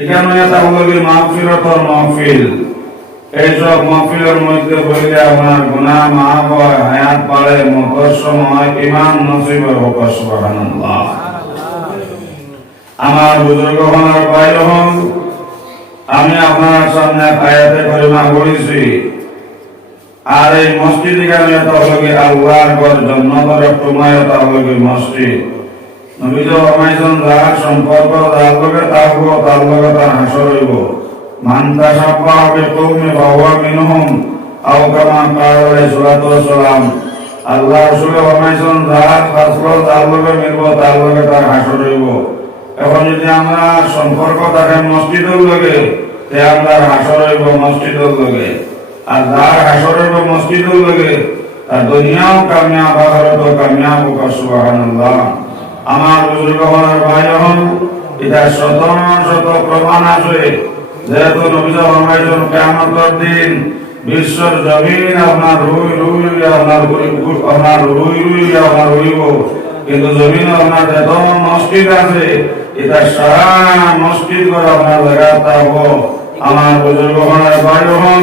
এখানে তাহলে মাহফিলতর মাহফিল এইসব মাহফিলের মধ্যে বললে আপনার গুনাহ মাফ হয়, হায়াত বাড়ে, মকর সময় ঈমান নসিব হোক। সুবহানাল্লাহ। আমার বুজুর্গ হওয়ার বাইরে হন, আমি আপনার সামনে আয়াতে কারিমা পড়েছি। আর এই মসজিদ এখানে তাহলে আল্লাহর ঘর, জান্নাতের একটু মায়া তাহলে মসজিদ। নবীজি ফরমাইছেন যার সম্পর্ক যার লগে থাকবো তার লগে তার হাসর হইব। মান তাশাব্বাহা বিকওমিন ফাহুয়া মিনহুম আও কামা ক্বালা আলাইহিস সালাতু ওয়াস সালাম। আল্লাহ রাসূল ফরমাইছেন যার খাসলত যার লগে মিলব তার লগে তার হাসর হইব। এখন যদি আমরা সম্পর্ক থাকে মসজিদের লগে, তে আমরা হাসর হইব মসজিদের লগে। আর যার হাসর হইব মসজিদের লগে, তার দুনিয়াও কামিয়াব আখিরাতও কামিয়াব হোক। সুবহানাল্লাহ। আমার বুজুর্গ হওয়ার বাইরে হন, এটা শত শত প্রমাণ আছে। যেহেতু নবী ফরমাইছেন কিয়ামতের দিন বিশ্বর জমিন আপনার রুই রুই আপনার হইব, কিন্তু জমিন আপনার যত মসজিদ আছে এটা সারা মসজিদ করে আপনার জায়গা থাকবো। আমার বুজুর্গ হওয়ার বাইরে হন,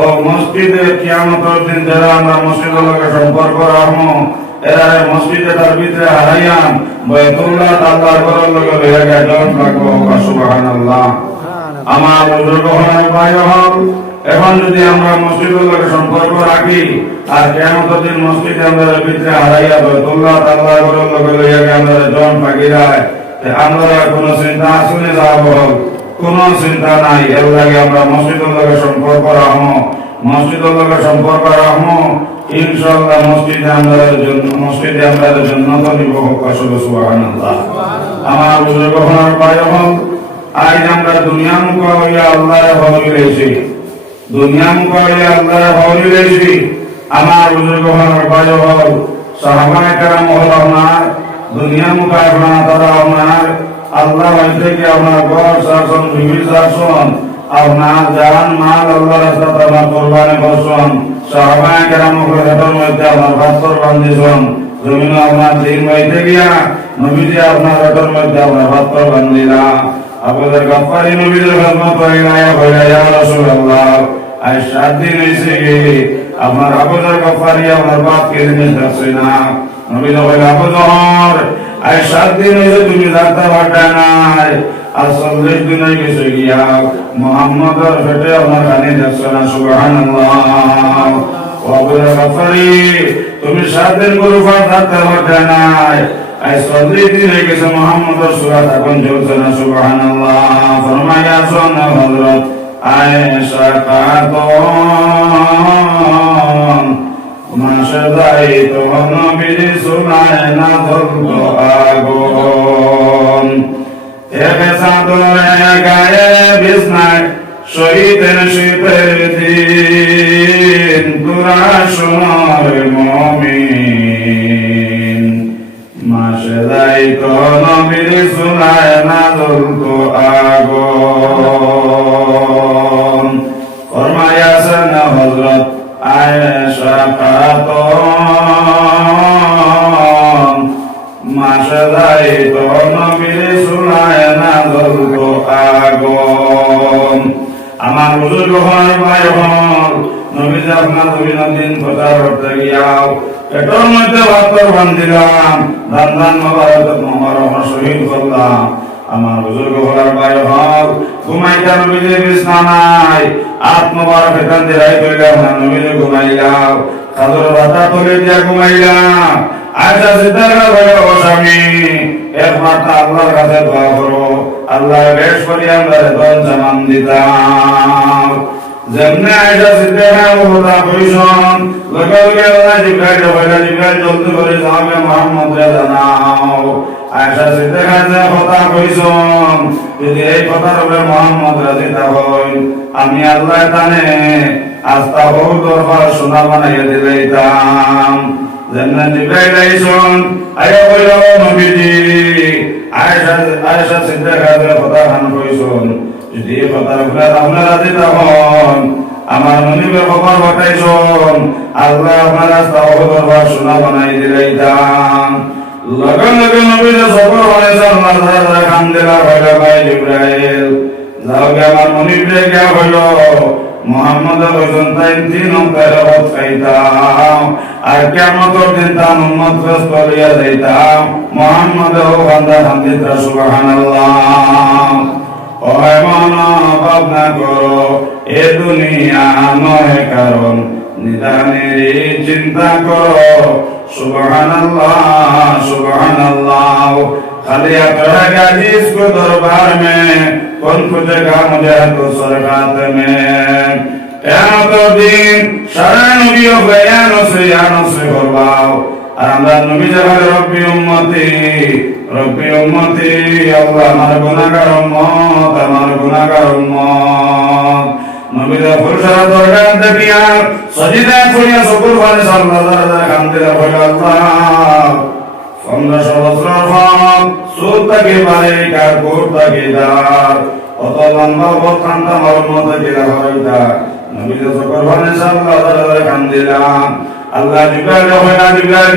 ও মসজিদে কিয়ামতের দিন যারা আমরা মসজিদের লগে সম্পর্ক রাখবো, এরা মসজিদে তার ভিতরে হারাইয়াম বাইতুল্লাহ আল্লাহর ঘরের লগে লইয়া গাজন রাখবো। সুবহানাল্লাহ। আমার বুজুর্গ হওয়ার বাইরে হন, এখন যদি আমরা মসজিদের লগে সম্পর্ক রাখি আর কিয়ামতের দিন মসজিদে আমরা ভিতরে হারাইয়া বাইতুল্লাহ আল্লাহর ঘরের লগে লইয়া আমরা জন পাকি যায়, আমরা কোনো চিন্তা আসলে যাব কোন চিন্তা নাই। এর লাগে আমরা মসজিদের লগে সম্পর্ক রাখবো, মসজিদের লগে সম্পর্ক রাখবো। ইনশাআল্লাহ মসজিদে আমরা জান্নাত নিব। সুবহানাল্লাহ। আমার বুজুর্গ হওয়ার বাইরে হন, আজ আমরা দুনিয়া মুখা হইয়া আল্লাহর হওয়ারি লইছি, দুনিয়া মুখা হইয়া আল্লাহর হওয়ারি লইছি। আমার বুজুর্গ হওয়ার বাইরে হন, সাহাবায়ে কেরাম হল আপনার দুনিয়া মুখা আপনার তারা আপনার আল্লাহ হইতে কি আপনার ঘর শাসন বিবি শাসন আপনার জান মাল আল্লাহ রাস্তাতে আপনার কোরবানি করছেন। সাহাবায়ে কেরাম ঘরের মধ্যে আপনার পাথর বান্ধিছেন, জমিন আপনার দিন হইতে গিয়া নবীজি আপনার ঘরের মধ্যে আপনার পাথর বান্ধিলা। আপনাদের গফফারি নবীদের খেদমত করিলা, ইয়া রাসূলুল্লাহ। আজ 7 দিন হইছে কি আপনার আপনাদের গফফারি আপনার বাপকে জিনিস রাখছে না। নবীজি কইলা, আবু জহর আজ 7 দিন হইছে তুমি যাত্রা বাটা নাই, আর 40 দিন হয়ে গেছে গিয়া মুহাম্মদের পেটে আপনার কানে যাচ্ছে না। সুবহানাল্লাহ। ও আবু গফফারি তুমি 7 দিন গরুফা যাত্রা বাটা নাই, আজ 40 দিন হয়ে গেছে মুহাম্মদের সূরাত এখন চলছে না। সুবহানাল্লাহ। ফরমাইয়াছেন হযরত আয়েশা খাতুন, মাসে যাইতো নবীর সুনায় না ধরতো আগুন। একে চাদরে গায়ে বিছনায় শহীদের শীতের দিন, তোরা সোনার মুমিন। মাসে যাইতো নবীর সুনায় না ধরতো আগুন। ফরমাইয়াছেন হযরত আয়েশা খাতুন, মাসে যাইতো নবীর সুনায় না ধরতো আগুন। আমার বুজুর্গ হওয়ার ভাই হল, নবীজি আপনার অভিনন্দন প্রচার করতে গিয়াও পেটের মধ্যে পাথর বান্ধিলাম, দান মোবারক শহীদ করলাম। আমার বুজুর্গ হওয়ার ভাই হল, ঘুমাইতে নবীজির বিছনা নাই, মোবারক এখান দিয়ে রাই করিলাম না, নবীজি ঘুমাইলাম, চাদর বাতা তুলে দিয়া ঘুমাইলাম। আয়সা সিদ্দিকা বলে, ও স্বামী একমাত্র আল্লাহর কাছে দোয়া করো, আল্লাহ বেশ করি আমরা দন জামান দিতাম। যেমনে আয়সা সিদ্দিকা কথা কইছেন, লগে লগে আল্লাহ জিবরাইল কইলা, জিবরাইল জলদি করে সাহাবে মুহাম্মদকে জানাও। আয়সা সিদ্দিকা যে কথা কইছেন, যদি এই কথার উপরে মুহাম্মদ রাজি থাকেন, আমি আল্লাহ জানে আস্তা বহু দরবার সোনা বানাইয়া দিলাইতাম। যেমন জিবরাইল আইছেন, আয়া কইল, নবীজি আয়েশা সিদ্দিকার কথা খান কইছেন, যদি এই কথার উপরে আপনারা রাজি থাকেন, আমার মনিবের খবর পাঠাইছেন, আল্লাহ আপনার আস্তা বহু দরবার সোনা বানাই দিলাইতাম। লগে লগে নবীজি সফর হয়েছেন, আল্লাহ খান দিলা, ভাই জিবরাইল মনিবরে গিয়া হইল মোহাম্মদ হইজন তাই তিন তেলাওয়াত খাইতাম আর কিয়ামতের দিন তার উম্মত গ্রস্ত হইয়া যাইতাম মোহাম্মদ ও বান্দা হামদিতা সুবহানাল্লাহ ওহে মনা ভাবনা করো এ দুনিয়া নয় কারণ নিদানের চিন্তা করো সুবহানাল্লাহ सुबहानल्लाह खाली अपना गाजी इसको दरबार में कौन पूछेगा मुझे तो सरकात में क़यामत दिन सारा नबियों बयानों से करवाओ और আমরা নবী জাহার রব্বি উম্মতি আল্লাহ আমার গুনাহগার উম্মত নবীরা ফুরসারা দরগাহ দেখিয়া সজিদা করিয়া শুকর করে সাল্লাল্লাহু কান্দে বলে আল্লাহ 1500 বছর পর সুরতাকে বারে কার কোরতাকে দার অত লম্বা বখানটা মরমত দিলা হইতা নবীরা শুকর করে সাল্লাল্লাহু কান্দিলাম আল্লাহ জিবরাইল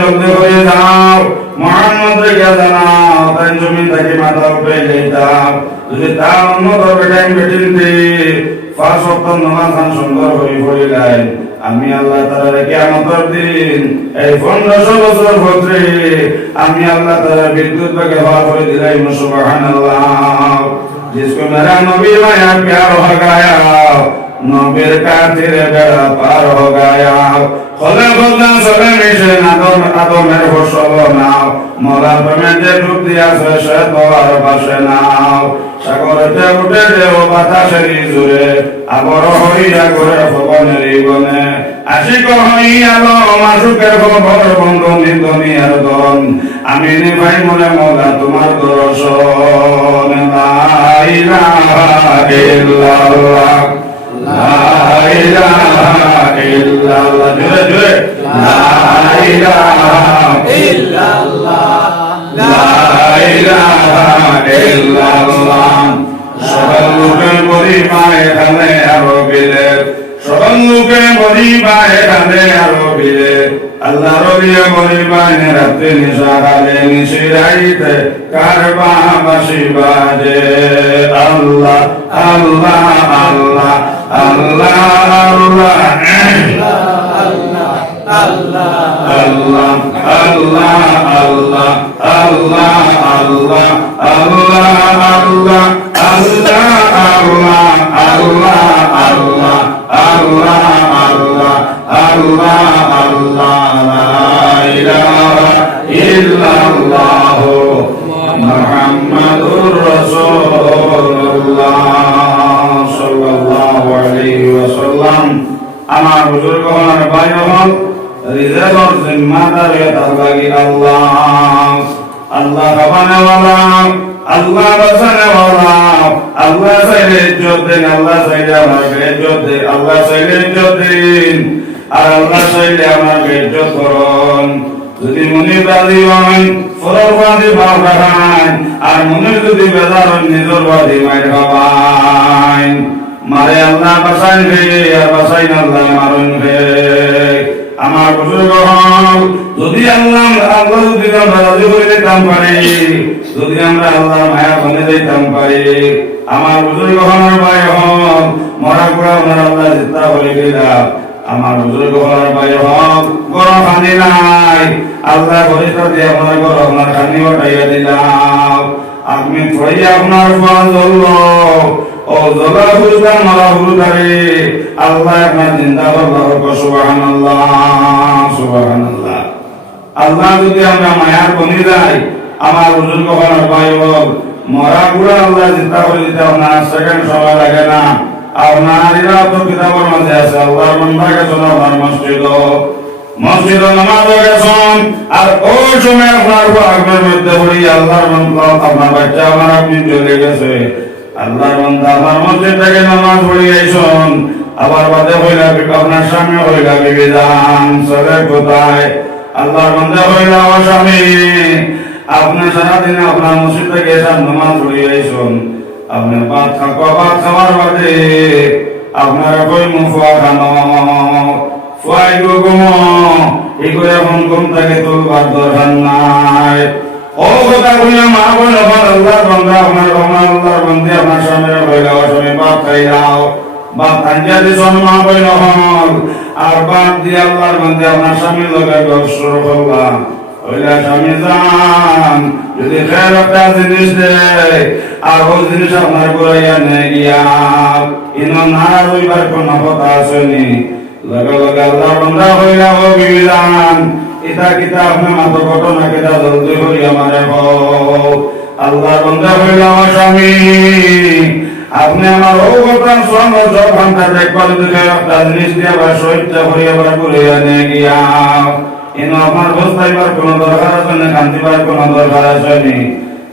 জলদি করে যাও মুহাম্মদকে জানাও তাই জমিন থেকে মাথা উঠে যাইতাম যদি তার উম্মত বেটাইম বেটিনতে পাঁচ ওয়াক্ত নামাজ সুন্দর হয়ে পড়িলাই আমি আল্লাহ তাআলা কিয়ামতের দিন এই 1500 বছর পরে আমি আল্লাহ তাআলা বিদ্যুৎ থেকে হওয়া করে দিলাই সুবহানাল্লাহ जिसको मेरा नबी माया प्यार हो गया नबीर का तेरे बेड़ा पार हो गया खोले खोलना सोले मिशे नादो मेरे को सोलो नाव मोला पेमेंटे डूब दिया से तो और पासे नाव সাগরতে উঠে দেব বাতাসেরি জুড়ে আবর হইয়া ঘুরে ভবনেরি বনে আশিক হইয়ালো মাসুকের খবর বন্ধু নিন্দনি আর দন আমি নিভাই মনে মোলা তোমার দর্শন লা ইলাহা ইল্লাল্লাহ লা ইলাহা ইল্লাল্লাহ জুড়ে জুড়ে লা ইলাহা ইল্লাল্লাহ লা ইলাহা ইল্লাল্লাহ সকল লোকের পরিমা এখানে আরো বিলে সকল লোকের পরিমা এখানে আরো বিলে আল্লাহ রবিয়া পরিমা রাতে নিশাকালে নিশিরাইতে কারবা বাসি বাজে আল্লাহ আল্লাহ আল্লাহ আল্লাহ আল্লাহ Allah Allah Allah Allah Allah Allah Allah Allah Allah Allah Allah Allah Allah Allah Allah Allah la ilaha illallah Muhammadur Rasulullah sallallahu alaihi wasallam আমার বুজুর্গগণ ভাইগণ রিজার্ভর জিম্মাদার তাআলাগি আল্লাহ আল্লাহ খাবানে ওয়ালা আল্লাহ বাসানে ওয়ালা আল্লাহ সাইলে ইজ্জত দেন আল্লাহ সাইলে আমাকে ইজ্জত দেন আল্লাহ সাইলে ইজ্জত দেন আর আল্লাহ সাইলে আমাকে ইজ্জত করুন যদি মনে বাদি হন ফরর বাদি ভাব রাখান আর মনে যদি বেজার হন নিজের বাদি মাইর খাবান মারে আল্লাহ বাসাইন রে আর বাসাইন আল্লাহ মারুন রে আমার বুজুর্গ হন যদি আল্লাহ যদি আমরা রাজি করে দিতাম পারি যদি আমরা আল্লাহ মায়া বনে দিতাম পারি আমার বুজুর্গ হন ভাই হন মরা গুড়া ওনার আল্লাহ জিতা বলে দিলাম আমার বুজুর্গ হন ভাই হন গরম পানি নাই আল্লাহ বলিতা দিয়ে আপনার গরম আপনার খানি উঠাইয়া দিলাম আপনি থই আপনার ফল জ্বলল ও জলা হুরুদা মালা হুরুদারে আল্লাহ আপনার জিন্দাবাদ সুবহানাল্লাহ সুবহানাল্লাহ আল্লাহ যদি আমরা মায়ার বনি যাই আমার বুজুর্গ হওয়ার ভাই বল মরা গুড়া আল্লাহ চিন্তা করে দিতে আপনার সেকেন্ড সময় লাগে না আপনার এরা তো কিতাবের মধ্যে আছে আল্লাহর বান্দা গেছেন আপনার মসজিদ নামাজ গেছেন আর ওই সময় আপনার আগের মধ্যে পড়ি আল্লাহর বান্দা আপনার বাচ্চা আমার আপনি চলে গেছে আল্লাহর বান্দা আমার মসজিদ থেকে নামাজ পড়ি আইসন আবার বাদে হইলা আপনার সামনে হইলা বিবিধান চলে কোথায় আল্লাহর বান্দা হইলা আমার স্বামী আপনি সারাদিনে আপনার মসজিদ থেকে এসে নামাজ পড়ি আইসন আপনার ভাত খাওয়ার বাদে আপনার কই মুফা খানো ফুয়াই গো ঘুমো এই করে এখন ঘুম থেকে তুলবার দরকার নাই ও কথা কইয়া মা বোন আমার আল্লাহর বান্দা আল্লাহর বান্দে আমার সামনে হইলা ওসবে বাপ খাইলাও বাপ খাইয়া দিছন মা বোন হল আর বাপ দিয়ে আল্লাহর বান্দে আমার স্বামী লগে শুরু করলাম ওইলা স্বামী যান যদি খেয়াল একটা জিনিস দেয় আর ওই জিনিস আপনার ঘুরাইয়া নেই গিয়া ইনো নারাজ হইবার কোন কথা আসেনি লগে লগে আল্লাহর বান্দা হইলা ও বিবি যান ইতা কিতা আপনি মাত্র ঘটনা কিতা জলদি করি আমারে আল্লাহর বান্দা হইলা ও স্বামী আপনি আমার ও কথা সঙ্গে যখনটা দেখবার দেখে একটা জিনিস দিয়ে আবার সহিতা করি আবার ঘুরাইয়া নেই গিয়া ইনো আপনার বস্তাইবার কোন দরকার আছে না কান্দিবার কোন দরকার আছে নি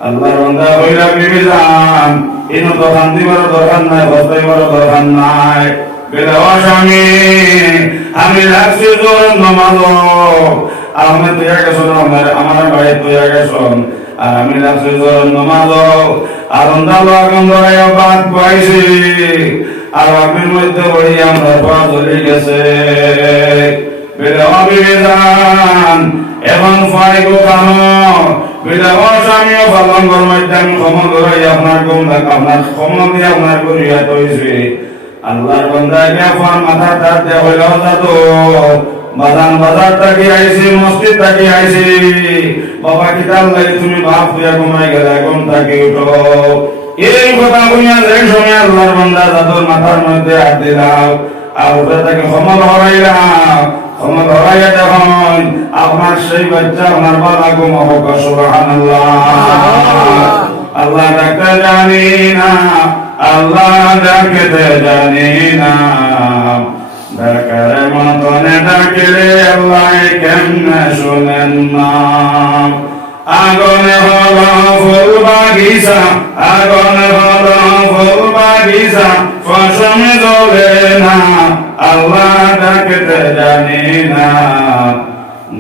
আল্লাহর বান্দা হইলা বিবি যান ইনো তো কান্দিবার দরকার নাই বস্তাইবার দরকার নাই বেলাও স্বামী আমি রাখছি জোর নমাজ আমি তুইয়া গেছন আমার বাড়ি তুইয়া গেছন আর আমি রাখছি জোর নমাজ আর অন্ধালো আগুন ধরাইয়া বাদ পাইছি আর আগুন মধ্যে পড়ি আমরা পা জ্বলে গেছে বেলাও বিবি যান এখন ফাইব কাম বেলাও স্বামীও পালঙ্গর মধ্যে আমি ক্ষমা করাই আপনার ক্ষমা দিয়ে আপনার করিয়া তৈছি আল্লাহর বান্দা এখন মাথা তার দেয়া হইল যাতো বাজার থাকি আইছি মসজিদ থাকি আইছি বাবা কিতাব লাগে তুমি বাপ তুই ঘুমাই গেলে এখন থাকি উঠো এই কথা বুঝিয়া যে সময় আল্লাহর বান্দা যাতো মাথার মধ্যে হাত দিলাম আর ওটা তাকে ক্ষমা ধরাইলাম ক্ষমা ধরাইয়া যখন আপনার সেই বাচ্চা আমার বাবা ঘুমা হোক সুবহানাল্লাহ আল্লাহ ডাকতে জানি না আল্লাহ ডাকতে জানি না ডাকার মতনে ডাকলে আল্লাহ কেমনে শুনেন না আগুনে হলো ফুল বাগিচা আগুনে হলো ফুল বাগিচা ফসমে জ্বলে না আল্লাহ ডাকতে জানি না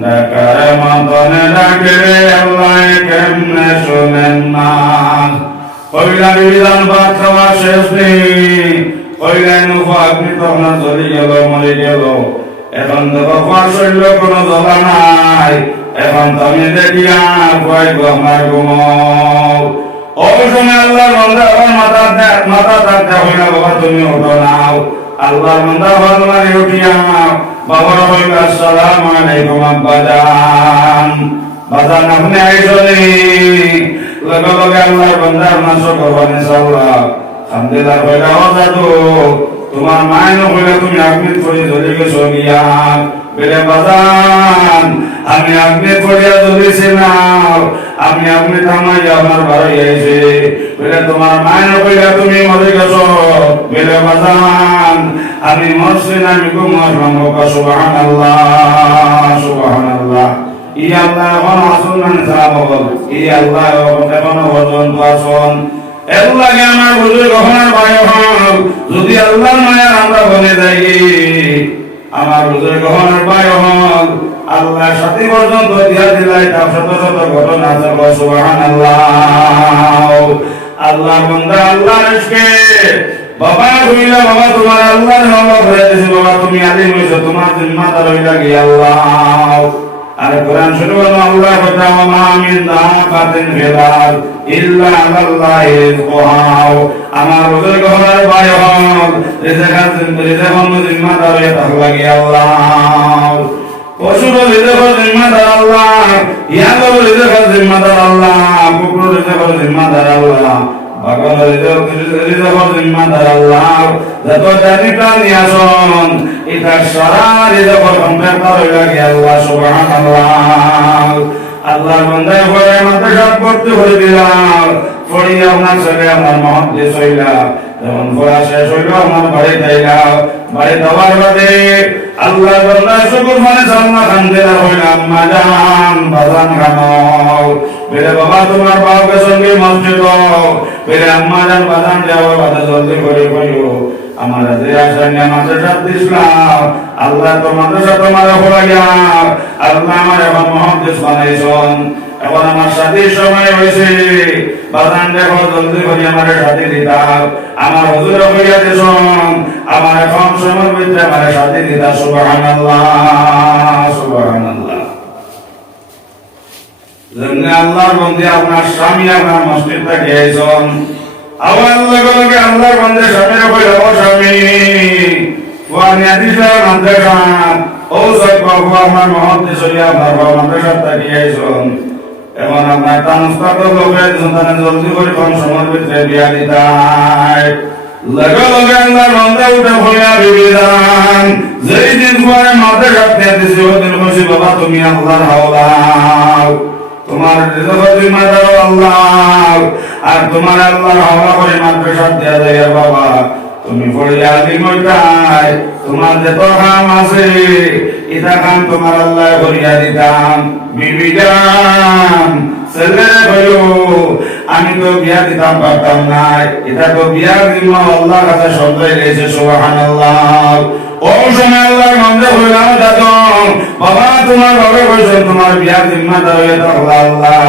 ডাকার মতনে ডাকলে আল্লাহ কেমনে শুনেন না কইলা বিধান ভাত খাওয়া শেষ নেই কইলেন আপনি তো আপনার চলে গেল মরে গেল এখন দেখো শরীর কোনো জ্বলা নাই এখন তো আমি দেখিয়া ভয় আমার ঘুমাও অবসময় আল্লাহর বান্দা মাথা থাকতে হয় না বাবা তুমি ওঠো নাও আল্লাহর বান্দা ভালো উঠিয়া বাবার হইল আসসালামু আলাইকুম আব্বাজান বাজান আপনি আইসনি লগে লগে আল্লাহর বান্দা আপনার সকবানে সাল্লাহ আলহামদুলিল্লাহ হইলা ও দাদু তোমার মায়ের হইলা তুমি আপনি করে চলে গেছো গিয়া বেরে বাজান আমি আপনি করিয়া চলেছি না আপনি থামাইয়া আমার বাড়ি আইছে বেরে তোমার মায়ের হইলা তুমি মরে গেছো বেরে বাজান আমি মরছি না আমি ঘুমাস মামকা সুবহানাল্লাহ সুবহানাল্লাহ ই আল্লাহ এখন আসুন না সাহাবা বল ই আল্লাহ এখন পর্যন্ত আসুন এগুলাকে আমার বুঝে কখনো ভয় হল যদি আল্লাহর মায়া আমরা বলে যাই আমার বুঝে কখনো ভয় হল আল্লাহ সাথে পর্যন্ত দিয়া দিলাই তার শত শত ঘটনা আছে সুবহানাল্লাহ আল্লাহ বান্দা আল্লাহর ইশকে বাবা হইলা বাবা তোমার আল্লাহর নাম করে দিছি বাবা তুমি আলিম হইছো তোমার জিম্মাদার হইলা কি আল্লাহ আর কোরআন শুরু হলো আল্লাহ বাতাও মা মিন দাবাতিন ফিল আরদ ইল্লা আল্লাহি রিজকুহা আমার ওদের ঘরের ভাই হল রিজকান জিম্মাদার এটা লাগি আল্লাহ পশুর রিজকান জিম্মাদার আল্লাহ ইয়াগো রিজকান জিম্মাদার আল্লাহ কুকুর রিজকান জিম্মাদার আল্লাহ বাগান রিজকান জিম্মাদার আল্লাহ যত জানি প্রাণী আসন এটা সারা রিজকান কন্ট্রাক্টর লাগি আল্লাহ সুবহানাল্লাহ আল্লাহর বান্দা হয়ে মাদ্রাসা পড়তে হয়ে দিলাম পড়ি আপনার ছেলে আমার মহাদেশ হইলা যখন পড়া শেষ হইল আমার বাড়ি যাইলা বাড়ি যাওয়ার বাদে আল্লাহর বান্দা শুকুর মানে সালমা খান দেলা হইলা আম্মা জান বাজান খানাও বেরে বাবা তোমার বাবাকে সঙ্গে মসজিদ বেরে আম্মা জান বাজান যাওয়ার বাদে জলদি করে কইও আমার যে আশা নিয়ে মাদ্রাসা দিছিলাম আল্লাহ তো মাদ্রাসা তোমার হইয়া আল্লাহ আমার এখন মহাদেশ বানাইছেন এখন আমার শাদীর সময় হয়েছে বাজান দেখো জলদি করে আমার শাদী দিতা আমার হুজুর হইয়া দিছেন আমার এখন সময় ভিতরে আমার শাদী দিতা সুবহানাল্লাহ সুবহানাল্লাহ যেমনি আল্লাহর বন্দী আপনার স্বামী আপনার মসজিদ থেকে আইসন আবার লগে আল্লাহর বন্দী স্বামীর কই ও স্বামী ওয়ানিয়া দিলা মাদ্রাসা ও সব বাবু আমার মহদ্দেশ হইয়া আপনার বাবা মাদ্রাসা থেকে আইসন এখন আপনার তানস্তাত লোকের সন্তানের জলদি করে কম সময়ের ভিতরে বিয়া দিতাই লগে লগে আল্লাহর বন্দা উঠে হইয়া বিবিধান যেই দিন পরে মাদ্রাসা দিয়ে দিছি ওদিন কইছি বাবা তুমি আল্লাহর হাওলা তোমার রিজকি মাদার আল্লাহ আর তোমার আল্লাহর হাওলা করে মাদ্রাসা দেয়া যায় বাবা তুমি পড়িয়া আলিম হইতাই তোমার যত কাম আছে এটা কাম তোমার আল্লাহ করিয়া দিতাম বিবি জান ছেলে হইলো আমি তো বিয়া দিতাম পারতাম না এটা তো বিয়ার জিম্মা আল্লাহর কাছে সন্তাই রয়েছে সুবহানাল্লাহ ও সময় আল্লাহর মন্দির হইলাম দাদু বাবা তোমার বাবা কইছেন তোমার বিয়ার জিম্মাদার হইয়া থাকলো আল্লাহ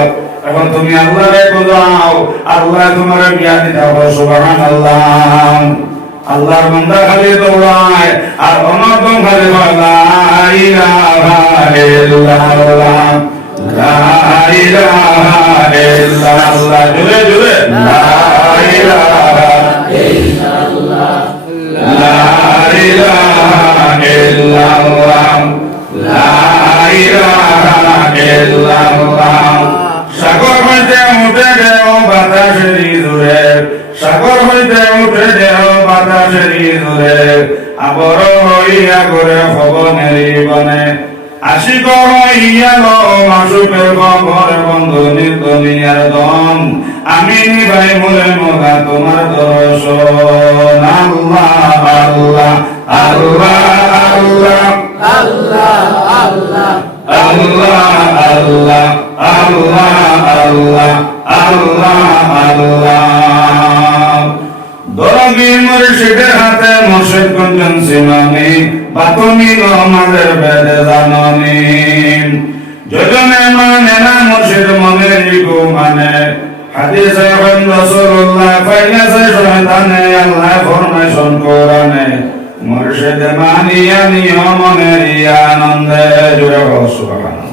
এখন তুমি আল্লাহরে বোঝাও আল্লাহ তোমার বিয়া দিতে হবে সুবহানাল্লাহ আল্লাহর বান্দা খালি দৌড়ায় আর অনর্দম খালি লা ইলাহা ইল্লাল্লাহ লা ইলাহা ইল্লাল্লাহ জোরে জোরে লা ইলাহা ইল্লাল্লাহ লা ইলাহা ইল্লাল্লাহ লা ইলাহা ইল্লাল্লাহ সাগর হইতে উঠে দেও বাতাসের জোরে সাগর হইতে উঠে দেও বাতাসের জোরে আবর হইয়া করে ভবনের বনে আশিক হইয়া গো মাসুকের খবর বন্ধু নির্দনিয়ার দম আমি নিভাই মনে মোগা তোমার দর্শন আল্লাহ আল্লাহ আল্লাহ আল্লাহ আল্লাহ আল্লাহ আল্লাহ আল্লাহ আল্লাহ আল্লাহ আল্লাহ দরগি মুর্শিদের হাতে মুর্শিদ কুঞ্জন সিমানি বাতুমি আমাদের বেদে জাননি যোজনে মানে না মুর্শিদ মনে লিখো মানে হাদিসে হন রাসূলুল্লাহ ফাইয়াসে শয়তানে আল্লাহ ফরমাইশন কোরআনে মুর্শিদ মানিয়া নিয়মনের আনন্দে জুড়ে সুবহানাল্লাহ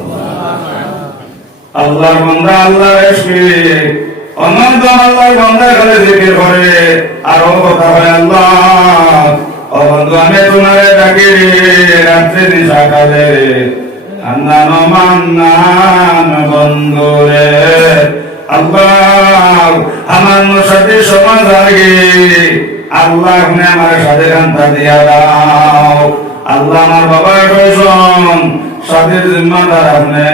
আল্লাহর বান্দা আল্লাহর ইশকে অনন্ত আল্লাহর বান্দা করে জিকির করে আর ও কথা হয় আল্লাহ ও বন্ধু আমি তোমারে ডাকি রাত্রি নিশা কালে আন্নান মান্নান বন্ধু রে আল্লাহ আমার সাথে সমাজ আগে আল্লাহ আপনি আমার সাথে গানটা দিয়া দাও আল্লাহ আমার বাবা কইছেন সাথের জিম্মাদার আপনি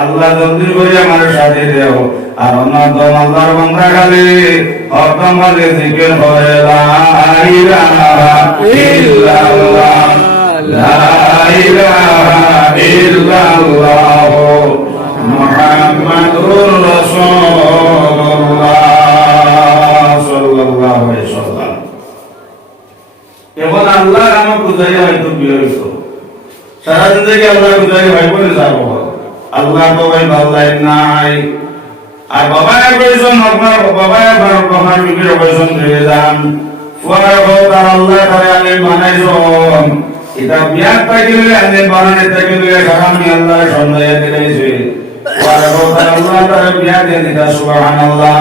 আল্লাহ জলদি করে আমার সাথে দেও আর অন্যতম আল্লাহর বান্দা খালি হরদম খালি জিকির করে লা ইলাহা ইল্লাল্লাহ লা ইলাহা ইল্লাল্লাহ মুহাম্মাদুর রাসূলুল্লাহ সাল্লাল্লাহু আলাইহি ওয়াসাল্লাম এখন আল্লাহ আমার বুঝাই হয়তো বিয়ে হইতো সারা জিন্দগি আল্লাহ বুঝাই হয় বলে যাবো আল্লাহ তো ভাই ভাল্লাই নাই আর বাবায় কইছেন আপনার বাবায় বাবার বিবির কইছেন দিয়ে যান ফুয়ার তার আল্লাহ তারে আলে বানাইছেন এটা বিয়ার থাকিলে আলে বানানে থাকিলে আমি আল্লাহ সন্ধায় দিয়েছি ফুয়ার তার আল্লাহ তারে বিয়া দিয়ে দিতা সুবহানাল্লাহ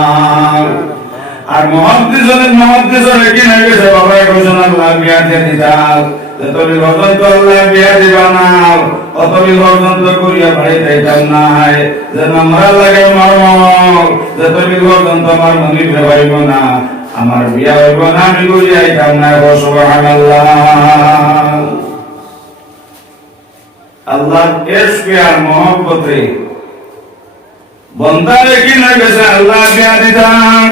আর মহাদ্দিসের কি না গেছে বাবায় কইছেন আল্লাহ বিয়া দিয়ে দিতা যতবি পর্যন্ত আল্লাহ বিয়া দিবা না অতবি পর্যন্ত করিয়া বাড়িতে যাইতাম নাই যে আমরা লাগে মরম যতবি পর্যন্ত আমার মনি ভাইব না আমার বিয়া হইব না আমি করিয়া যাইতাম না সুবহানাল্লাহ আল্লাহ ইশকে আর মহব্বতে বান্দারে কি না গেছে আল্লাহ বিয়া দিতাম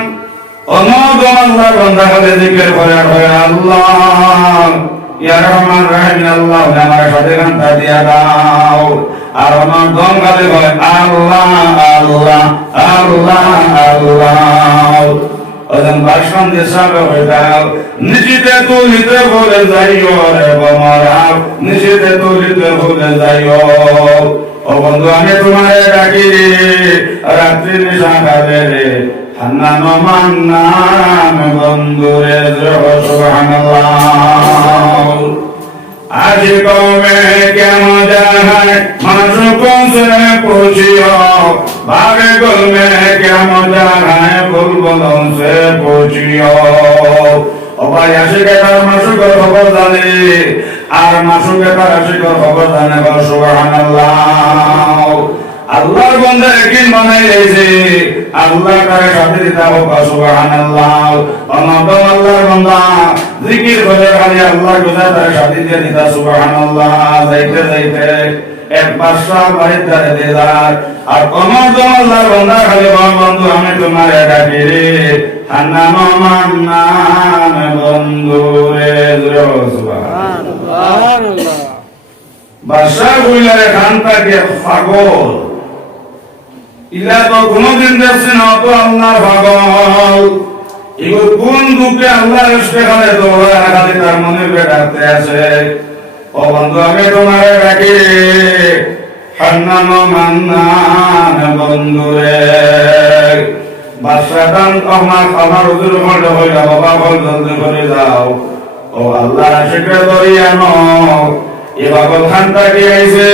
অনদ আল্লাহ বান্দা করে জিকির করে আল্লাহ ইয়া রহমান রহিম আল্লাহ আমার সাথে গানটা দিয়া দাও আর আমার দম গালে হয় আল্লাহ আল্লাহ আল্লাহ আল্লাহ ওজন ভাষণ দেশাবে হয়ে দাও নিশিতে তুলিতে ভুলে যাইও রে বমরা নিশিতে তুলিতে ভুলে যাইও ও বন্ধু আমি তোমারে ডাকি রাত্রি নিশা কালে রে হান্নান মান্নান বন্ধু রে সুবহানাল্লাহ आशिकों में क्या मजा है माशूकों से पूछियो बागे गुल में क्या मजा है बुलबुलों से पूछियो ओ भाई आशिक तार माशुकर खबर जाने আর মাসুকে তার আশিকর খবর জানে বল সুবহানাল্লাহ আল্লাহর বান্দা একদিন বানাই দিয়েছে আল্লাহ তারে সাথে দিতে হবে সুবহানাল্লাহ অনবম আল্লাহর বান্দা জিকির করে খালি আল্লাহ গুজা তারে সাথে দিয়ে দিতা সুবহানাল্লাহ যাইতে যাইতে এক বাদশা বাড়ির ধারে দিদার আর অনবম আল্লাহর বান্দা খালি বন্ধু আমি তোমারে ডাকি রে হান্নান মান্নান বন্ধু রে সুবহানাল্লাহ বাদশা কইলারে খানটাকে পাগল ইলা তো কোনদিন দেখছে না তো আল্লাহর পাগল এগো কোন দুঃখে আল্লাহর ইস্তেখানে দৌড়া খালি তার মনে বেড়াতে আছে ও বন্ধু আমি তোমারে ডাকি হান্নান মান্নান বন্ধু রে বাদশা দান আমার হুজুর বলতে হইলা বাবা বল জলদি করে যাও ও আল্লাহ আশিকরে দরিয়ানো এ বাবা খানটাকে আইছে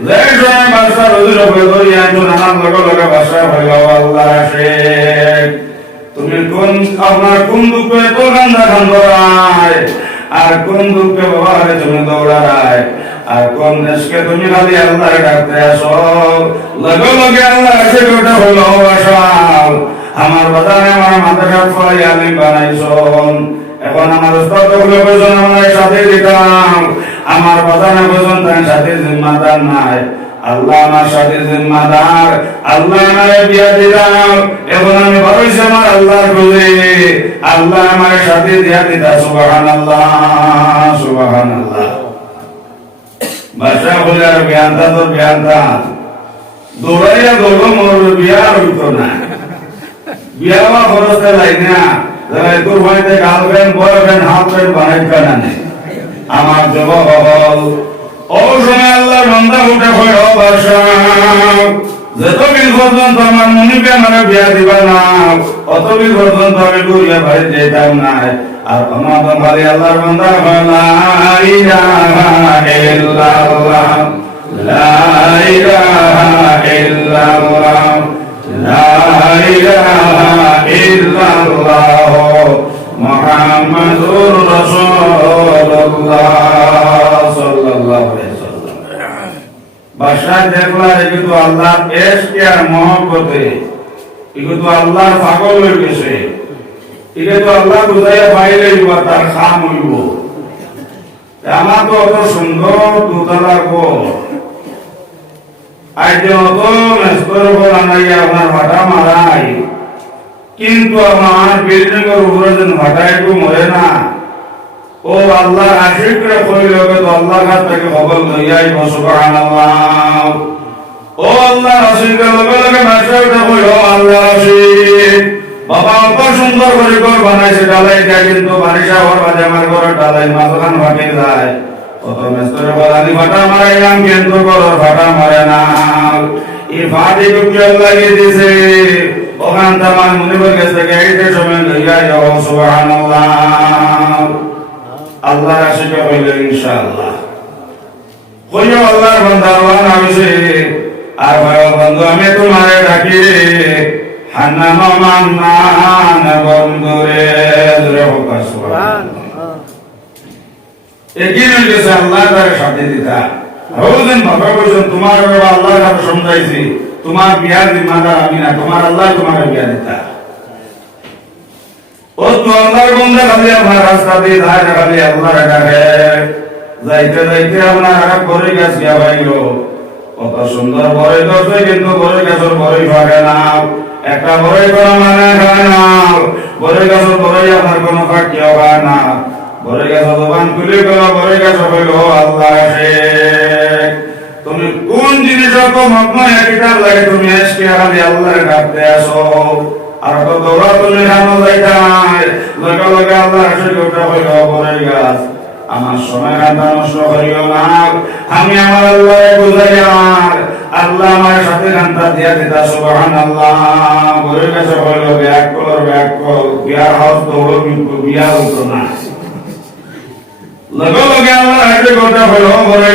যে সময় বাদশা হুজুর বলে দরিয়ানো নানান লগে লগে বাদশা হইলা আল্লাহ আশিক তুমি কোন আপনার কোন দুঃখে এত কান্দা কান্দরায় আর কোন দুঃখে বাবা তুমি দৌড়ায় আর কোন দেশকে তুমি খালি আল্লাহ ডাকতে আসো লগে লগে আল্লাহ আশিক ওটা হইলো আসাল আমার বাজারে আমার মাদ্রাসা ফলাই আলিম বানাইছন এখন আমার উস্তাদ গুলো বলছেন আমার সাথে দিতাম আমার বাজারে বলছেন তার সাথে জিম্মাদার নাই আল্লাহ আমার সাথে জিম্মাদার আল্লাহ আমারে বিয়া দিলাম এখন আমি ভরসা আমার আল্লাহর খুঁজে আল্লাহ আমার সাথে দিয়া দিতা সুবহানাল্লাহ সুবহানাল্লাহ বাদশা বলার বিয়ানটা তো বিয়ানটা দৌড়াইয়া দৌড়ো মোর বিয়া হইতো না বিয়া বা খরচটা লাই না যারা তোর ভাইতে গার্লফ্রেন্ড বয়ফ্রেন্ড হাফ্রেন্ড বানাইতে না আমার যুবক হল ও সময় আল্লাহর বান্দা উঠে হইল বাদশা যতদিন পর্যন্ত আমার মনিকে আমার বিয়া দিবা না অতদিন পর্যন্ত আমি ঘুরিয়া বাড়ি যেতাম না আর অনাদম ভালি আল্লাহর বান্দা লা ইলাহা ইল্লাল্লাহ লা ইলাহা ইল্লাল্লাহ লা ইলাহা ইল্লাল্লাহ মুহাম্মাদুর রাসূলুল্লাহ সাল্লাল্লাহু আলাইহি ওয়াসাল্লাম বাদশা দেখলা এগুলো আল্লাহর ইশকে আর মহব্বতে এগুলো আল্লাহর পাগল হয়ে গেছে এটা তো আল্লাহ বুঝাইয়া পাইলে তার খাম হইব আমার তো অত সুন্দর দুতলা ঘর আজ অত মেস্তর বানাইয়া আপনার ভাটা মারাই কিন্তু আমার বিল্ডিং এর উপরে যেন ভাটা একটু মরে না ও আল্লাহ আশিকরে কইল তো আল্লাহর কাছ থেকে খবর লইয়াই সুবহানাল্লাহ ও আল্লাহ আশিকরে লগে লগে মাশাআল্লাহ কইল আল্লাহ আশিক বাবা অত সুন্দর করে ঘর বানাইছে ডালাই দেয় কিন্তু বারিশা হওয়ার বাদে আমার ঘরের ডালাই মাঝখান ফাটে যায় কত মেস্তরে বলানি ফাটা মারাইলাম কিন্তু ঘরের ফাটা মারে না এই ফাটে কি আল্লাহ দিয়েছে ওখান তামান মুনিবর কাছে গাইতে সময় লইয়া যাও সুবহানাল্লাহ আল্লাহ আশিক হইল ইনশাআল্লাহ কইও আল্লাহর বান্দা রওনা হইছে আর ভাই বন্ধু আমি তোমারে ডাকি হান্নান মান্নান বন্ধু রে জোরে হোক সুবহানাল্লাহ একিন হইছে আল্লাহ তারে সাথে দিতা রোজেন বাবা বলেন তোমার বাবা আল্লাহর কাছে সমঝাইছি তোমার বিয়ার জিম্মাদার আমি না তোমার আল্লাহ তোমার বিয়া দিতা ও তো আল্লাহর বান্দা খালি আমার রাস্তা দিয়ে যায় খালি আল্লাহর ডাকে যাইতে যাইতে আপনার আরেক ঘরে গেছে ভাইলো কত সুন্দর বড়ই করছে কিন্তু বড়ই গাছের বড়ই ভাগে না একটা বড়ই করা মানে খায় না বড়ই গাছের বড়ই আপনার কোনো ফাঁকিও খায় না বড়ই গাছের দোকান খুলে গেল বড়ই গাছ হইল আল্লাহ শেখ তুমি কোন জিনিসের তো মগ্ন কিতাব লাগে তুমি আজকে খালি আল্লাহর ডাকতে আসো আর তো দৌড়া তুমি খানো যাইতাই লগে লগে আল্লাহ শেখ ওটা হইল বড়ই গাছ আমার সময় কাটা নষ্ট করিও না আমি আমার আল্লাহকে বুঝাইয়া আল্লাহ আমার সাথে গানটা দিয়া দিতা সুবহানাল্লাহ বলে গেছে হইল ব্যাক কর বিয়ার হাউস তো হলো কিন্তু বিয়া হতো না লগে লগে আল্লাহ হাতে কথা হইল বলে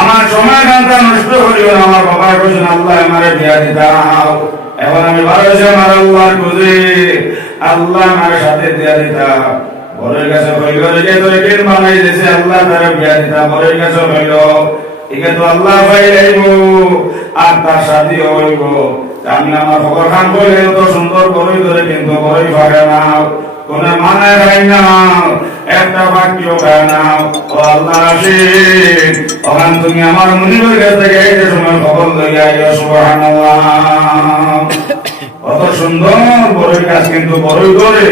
আমার সময় ঘন্টা নষ্ট করিও না। আমার বাবা কইছেন আল্লাহ আমারে বিয়া দিতাও, এখন আমি ভালোবাসি আমার আল্লাহর খুঁজে, আল্লাহ আমার সাথে দিয়া দিতাম। বরের কাছে হইল রেখে তো রেখে বানাই দিয়েছে আল্লাহ তারা বিয়া দিতাম। বরের কাছে হইল একে তো আল্লাহ ভাই আইব আর তার সাথে হইব। আমি আমার খবর খান বলে তো সুন্দর বড়ই ধরে কিন্তু বড়ই ভাগে না, কোন মানে খাই না, একটা বাক্য খায় না। ও আল্লাহ আশিক, ওখান তুমি আমার মুনিবের কাছ থেকে এই যে সময় খবর লইয়া আইয়া সুবহানাল্লাহ। কত সুন্দর বড়ই গাছ কিন্তু বড়ই ধরে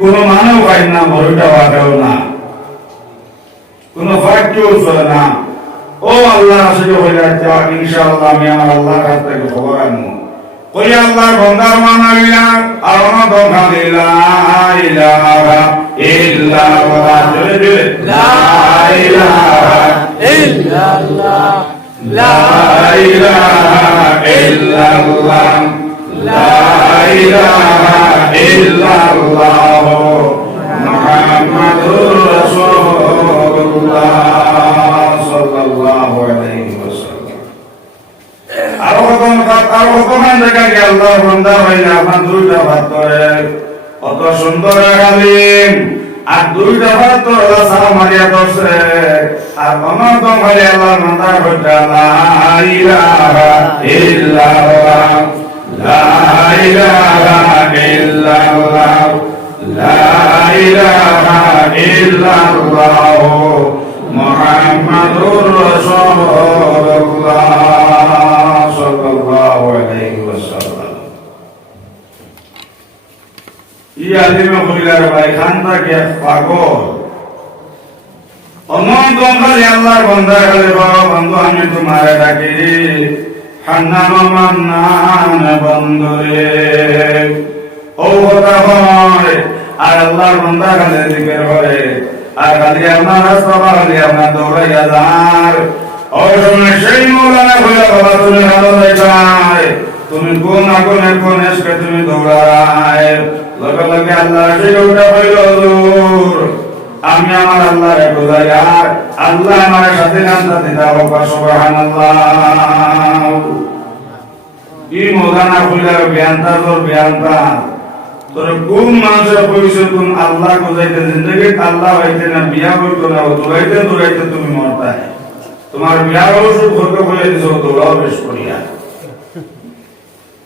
কোন মানও খাই না, বড়ইটা ভাগেও না, কোন বাক্যও চলে না। ও আল্লাহ আশিক হইলে ইনশাআল্লাহ আমি আমার আল্লাহর কাছ থেকে খবর আনবো। কই আল্লাহর বান্দার মানাইলা আর আমার দরকার লা ইলাহা ইল্লাল্লাহ, জোরে জোরে লা ইলাহা ইল্লাল্লাহ, লা ইলাহা ইল্লাল্লাহ, লা ইলাহা ইল্লাল্লাহ মুহাম্মাদুর রাসূলুল্লাহ সাল্লাল্লাহু আলাইহি ওয়াসাল্লাম। আরো কখন দেখা গেল আল্লাহর বান্দা হইলে আপনার দুইটা ভাত করে, কত সুন্দর আলিম, আর দুইটা ভাত তো সালাম মারিয়া করছে, আর আমার তো খালি আল্লাহর বান্দা হইতে লা ইলাহা ইল্লাল্লাহ, লা ইলাহা ইল্লাল্লাহ, লা ইলাহা ইল্লাল্লাহ মুহাম্মাদুর রাসূলুল্লাহ সাল্লাল্লাহু আলাইহি ওয়াসাল্লাম। আলিমে হইলার ভাই খানটা কে পাগল, অনন্ত খালি আল্লাহর বান্দা খালি বাবা বন্ধু আমি তোমারে ডাকি হান্নান মান্নান বন্ধুরে। ও কথা হয় আর আল্লাহর বান্দা খালি জিকির করে, আর খালি আপনার রাস্তা খালি আপনার দৌড়াইয়া যার। ও সময় সেই মৌলানা হইয়া বাবা তুমি ভালো যাইতাই, তুমি কোন আগুনের কোন এসকে তুমি দৌড়ায়, লগে লগে আল্লাহ সেই ওটা হইল দূর। আমি আমার আল্লাহরে বুঝাই আর আল্লাহ আমার সাথে নামটা দিতা হোক সুবহানাল্লাহ। কি মৌলানা হইলার জ্ঞানটা তোর জ্ঞানটা তোর কোন মানুষের পরিচয় কোন আল্লাহ বুঝাইতে জিন্দগি আল্লাহ হইতে না বিয়া হইতো না দৌড়াইতে দৌড়াইতে তুমি মরতাই, তোমার বিয়া অবশ্য ঘরকে বলে দিছ দৌড়াও বেশ করিয়া।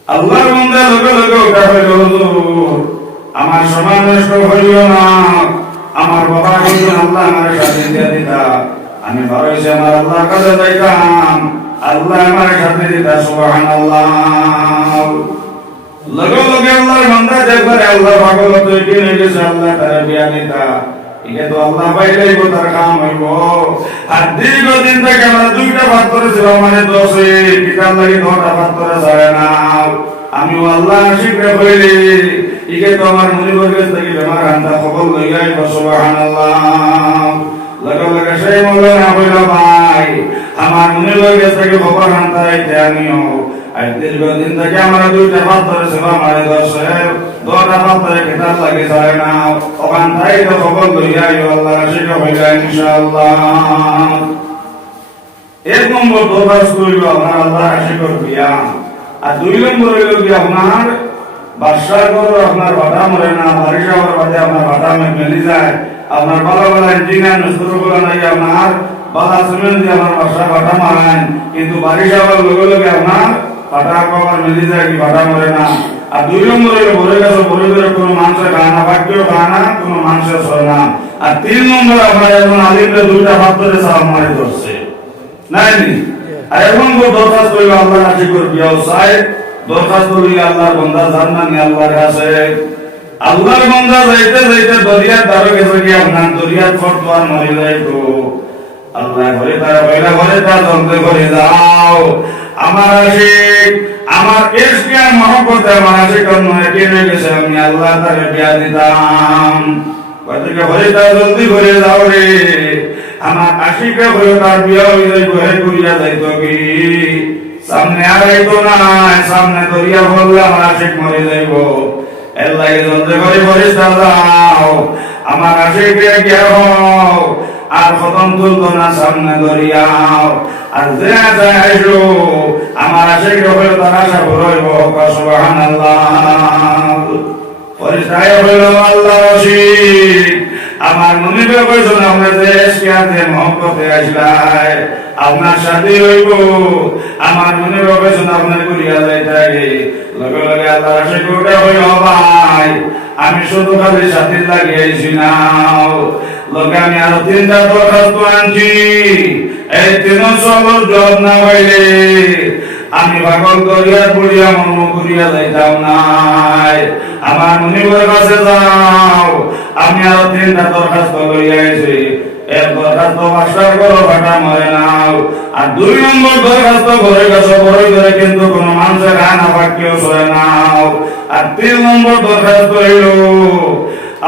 আল্লাহর বান্দা লগে লগে ওটা হইল হুজুর আমার সময় নষ্ট হইল না, আমার বাবা বলছেন আল্লাহ আমার সাথে দিয়ে দিতা, আমি ভালো হয়েছে আমার আল্লাহর কাছে যাইতাম, আল্লাহ আমার সাথে দিতা সুবহানাল্লাহ। লগে লগে আল্লাহর বান্দা দেখবারে আল্লাহ পাগল তুই কিনে গেছে আল্লাহ তারা বিয়া দিতা, এটা তো আল্লাহ পাইলেই তার কাম হইব। আর দীর্ঘদিন থেকে আমরা দুইটা ভাত করেছিল মানে 10 পিতার লাগে 9টা ভাত করে যায় না। আমিও আল্লাহ শিখে হইলি ইকে তো আমার মুনিবের কাছ থেকে বেমার আনতা খবর লইয়াই সুবহানাল্লাহ। লগে লগে সেই মৌলানা হইল ভাই আমার মুনিবের কাছ থেকে খবর আনতা আইতে আমিও আর দীর্ঘদিন থেকে আমরা দুইটা ভাত ধরেছিল আমার 10টা ভাত ধরে খেতার লাগে যায় না, ওখান থেকে তো খবর লইয়াই আল্লাহ শিখে হইল ইনশাআল্লাহ। 1 নম্বর দরবাস করিল আমার আল্লাহ শিখর বিয়া, আর 2 নম্বর হইল কি আপনার বাদশাহ করো আপনার বাটা মরে না, বারিশ হওয়ার বাদে আপনার বাটা মেলি যায়, আপনার ভালো ভালো ইঞ্জিনিয়ার মিস্ত্রি গুলো নাই আপনার বালা সিমেন্ট দিয়ে আমার বাদশাহ বাটা মারেন, কিন্তু বারিশ হওয়ার লগে লগে আপনার বাটা আবার মেলি যায় কি বাটা মরে না। আর 2 নম্বর হইল ভরে গেছে ভরে ধরে কোনো মানুষের খানা বাক্যও খানা কোনো মানুষের ছয় না। আর 3 নম্বর আপনার এখন আলিমরে 2টা ভাত ধরে সালাম মারি ধরছে নাই নি। আর এখন দরখাস্ত হইল আল্লাহ রাজি করবি সাহেব, দরখাস্ত হইল আল্লাহর বান্দা জান্নানি আল্লাহর কাছে। আল্লাহর বান্দা যাইতে যাইতে দরিয়ার দ্বারে গেছে কি আপনার দরিয়ার ফটওয়ার মরে যাইতো, আল্লাহ ঘরে তারা পয়লা ঘরে তার দন্তে করে যাও আমার আশিক আমার ইশকে আর মহব্বতে আমার আশিক নয় কে রয়ে গেছে আমি আল্লাহ তারে বিয়া দিতাম, কতকে ঘরে তার জলদি ঘরে যাও রে আমার আশিকে ঘরে তার বিয়া হয়ে যাইতো হে করিয়া যাইতো কি সামনে আর আইতো না, সামনে দরিয়া বললে আমার আশিক মরে যাইব, এর লাগে জলদি ঘরে ঘরে যাও আমার আশিকে গিয়া আর খতম তুলতো না সামনে দরিয়াও। আর যে আছে আইসো আমার আশিক হইল তার আশা হইব সুবহানাল্লাহ পরিচয় হইল আল্লাহ রশিদ আমার মনিবে কইছেন আমরা যে এশিয়াতে মহব্বতে আসলাই আপনার সাথে হইব আমার মনিবে কইছেন আপনার করিয়া যাইতাই লগে লগে আল্লাহ আশিক ওটা হইল ভাই আমি শুধু খালি সাথে লাগিয়েছি না লগে আমি আরো তিনটা দরখাস্ত আনছি এই তিন সবর জব না হইলে আমি পাগল করিয়া পড়িয়া মর্ম করিয়া যাইতাম নাই আমার মনিবের কাছে যাও আমি আরো তিনটা দরখাস্ত লইয়া গেছি এক দরখাস্ত বাসার করো ভাটা মরে নাও আর 2 নম্বর দরখাস্ত ঘরে গেছো ঘরে ঘরে কিন্তু কোনো মানুষের রানা বাক্যও সরে নাও আর 3 নম্বর দরখাস্ত হইল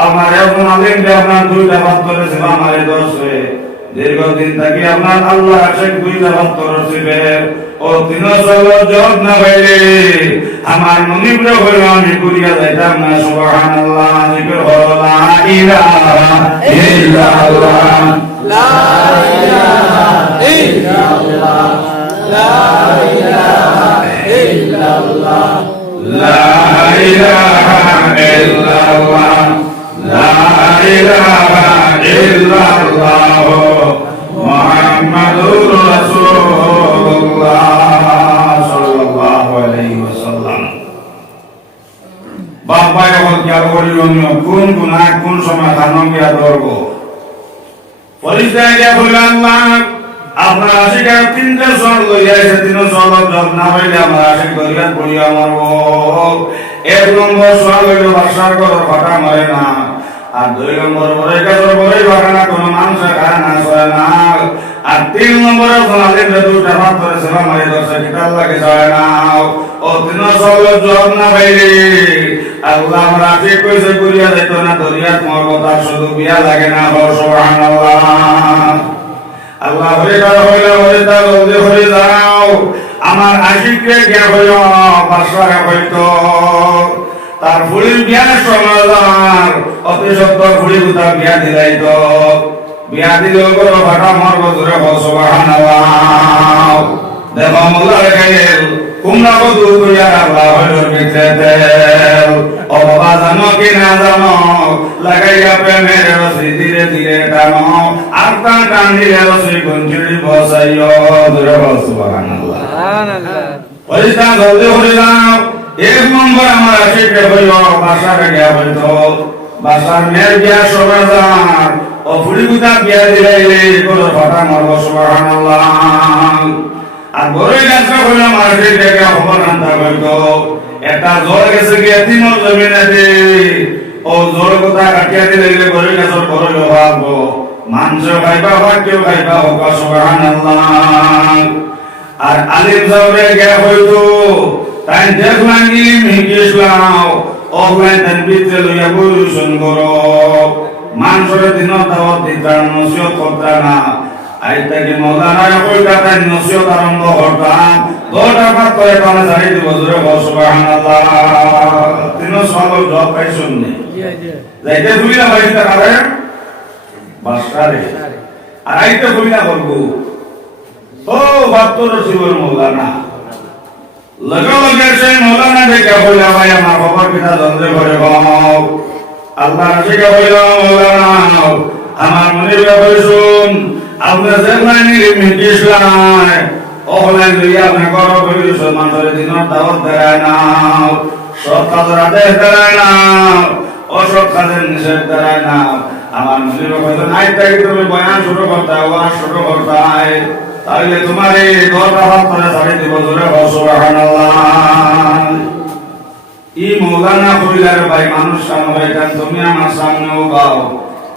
আমার এখন আলিমকে আপনার 2টা বাদ করেছিল আমার দর্শে দীর্ঘদিন থাকি আপনার আল্লাহ আশেক 2টা বাদ করেছিবে ও 3 সবর জব না পাইলে আমার মনিবরে হইল আমি করিয়া যাইতাম না সুবহানাল্লাহ জিকির হলো লা ইলাহা ইল্লাল্লাহ লা ইলাহা ইল্লাল্লাহ লা ইলাহা ইল্লাল্লাহ লা ইলাহা ইল্লাল্লাহ লা ইলাহা ইল্লাল্লাহ মুহাম্মাদুর রাসূলুল্লাহ সাল্লাল্লাহু আলাইহি ওয়াসাল্লাম বাবা যখন কি করিল কোন গুনাহ কোন সময় কারণ কি করব পরিচয় দিয়া বললাম আপনার আশিকার 3টা সর লইয়া এসে 3 সর জব না হইলে আমরা আশিক করিয়া পড়িয়া মারব 1 নম্বর সর হইল বাসার ঘর ফাটা মারে না আর 2 নম্বর বড় গাছর বড় বাগানা কোন মানুষ খায় না সয় না আর 3 নম্বরে সোনালে 2টা ভাত করে সেবা মারি দর্শে কিতাব লাগে যায় না ও 3 সর জব না হইলে আল্লাহ আমরা আশিক কইছে করিয়া যাইতো না দরিয়াত মরব তার শুধু বিয়া লাগে না সুবহানাল্লাহ আল্লাহ হরে করা হইলে হরে তা জলদি হরে যাও আমার আশিককে গিয়া হইল বাসায় হইতো তার ফুলির বিয়া সমাজার অতি সত্তর ফুলি গুতা বিয়া দিলাইত বিয়া দিলে করো ভাটা মরব ধরে সুবহানাল্লাহ দেখো মোল্লা গাইল কুমড়া কদু কইয়া আল্লাহ হইল বিচেতে ও বাবা জানো কি না জানো লাগাইয়া প্রেমের রসি ধীরে ধীরে টানো আর তার টান দিলে রসি গুঞ্জুরি বসাইও ধরে সুবহানাল্লাহ সুবহানাল্লাহ পরিষ্টা জলদি হয়ে যাও 1 নম্বর আমার আশিকে হইল বাসারে গিয়া হইতো বাসার মেয়ের বিয়া সমাজার ও ফুলিগুতা বিয়া দিলাইলে করো ফাটা মারব সুবহানাল্লাহ আর বড়ই গাছটা হইল আমার আশিকে গিয়া খবর আনতে হইতো একটা জল গেছে গিয়ে 3 জমিনেতে ও জল কথা কাটিয়া দিলাইলে বড়ই গাছর বড়ই অভাব মাংস খাইবা কেউ খাইবা হোক সুবহানাল্লাহ আর আলিম সাহেবে গিয়া হইতো তাই দেখলাম ইসলাম অফলাইন তানবিতে লইয়া পরিবেশন করো মানুষের দিন দাওয়াত দিতাম নসিহত করতাম না আইতাকে মৌলানা কইতা তাই নসিহত আরম্ভ করতাম 2টা ভাত করে কানে ছাড়ি দিব জোরে সুবহানাল্লাহ 3 সবর জব পাইছুন নি যাইতে ভুলি না ভাইটা কারে বাসারে আর আইতে ভুলি না করব ও বাত্তর শিবর মৌলানা লগে লগে সেই মৌলানা দেখে বলল ভাই আমার খবর কিনা জলদি করে বাও আল্লাহ রাজিকে বলল মৌলানা আমার মনিবে কইছুন আপনি যেখানে নির্মিত ইসলাম অহলাই লইয়া আপনি করো কইছ মানুষের দিন দাওয়াত দেয় না সব কাজের আদেশ দেয় না অসব কাজের নিষেধ দেয় না আমার মনিবে কইছ নাই তাই তুমি বয়ান শুরু করতে ওয়াজ শুরু করতে তাহলে তোমার এই 2টা ভাত করে ছাড়ি দিব জোরে সুবহানাল্লাহ ই মৌলানা কইলার ভাই মানুষ সামনে কান তুমি আমার সামনেও গাও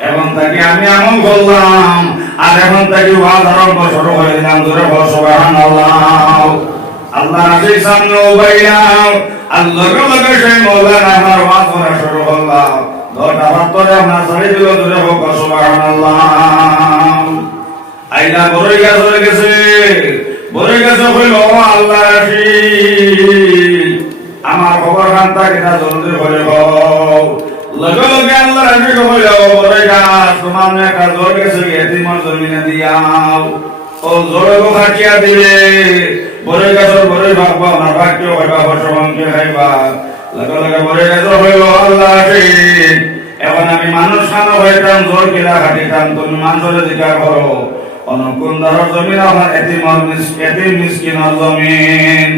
এবং তাকে আমি আমল করলাম আর এখন তাকে ওয়াজ আরম্ভ শুরু করে দিলাম জোরে সুবহানাল্লাহ আল্লাহ নবীর সামনেও বাইলাম আল্লাহ লগে সেই মৌলানা আমার ওয়াজ করা শুরু করলাম 2টা ভাত করে আপনার ছাড়ি দিল জোরে সুবহানাল্লাহ আইলা বড়ই গাছ হয়ে গেছে বড়ই গাছ হইল আল্লাহ রাশিদ আমার খবর খান্তা কিনা জলদি করে হোক লগে লগে আল্লাহ রাশিদ হইল বড়ই গাছ তোমার একটা জল গেছে এতিমর জমিনে দিয়াও ও জোরে খাটিয়া দিলে বরে গাছর বরে ভাববা আমার ভাগ্য হইবা বর্ষবঙ্কে খাইবা লগে লগে বরে গাছ হইল আল্লাহ ঠিক এখন আমি মানুষ খানো হইতাম জোর কিলা খাটিতাম তুমি মানুষের জিজ্ঞাসা করো অনুকুন ধরো জমিন আমার এতিম মিসকিনের জমিন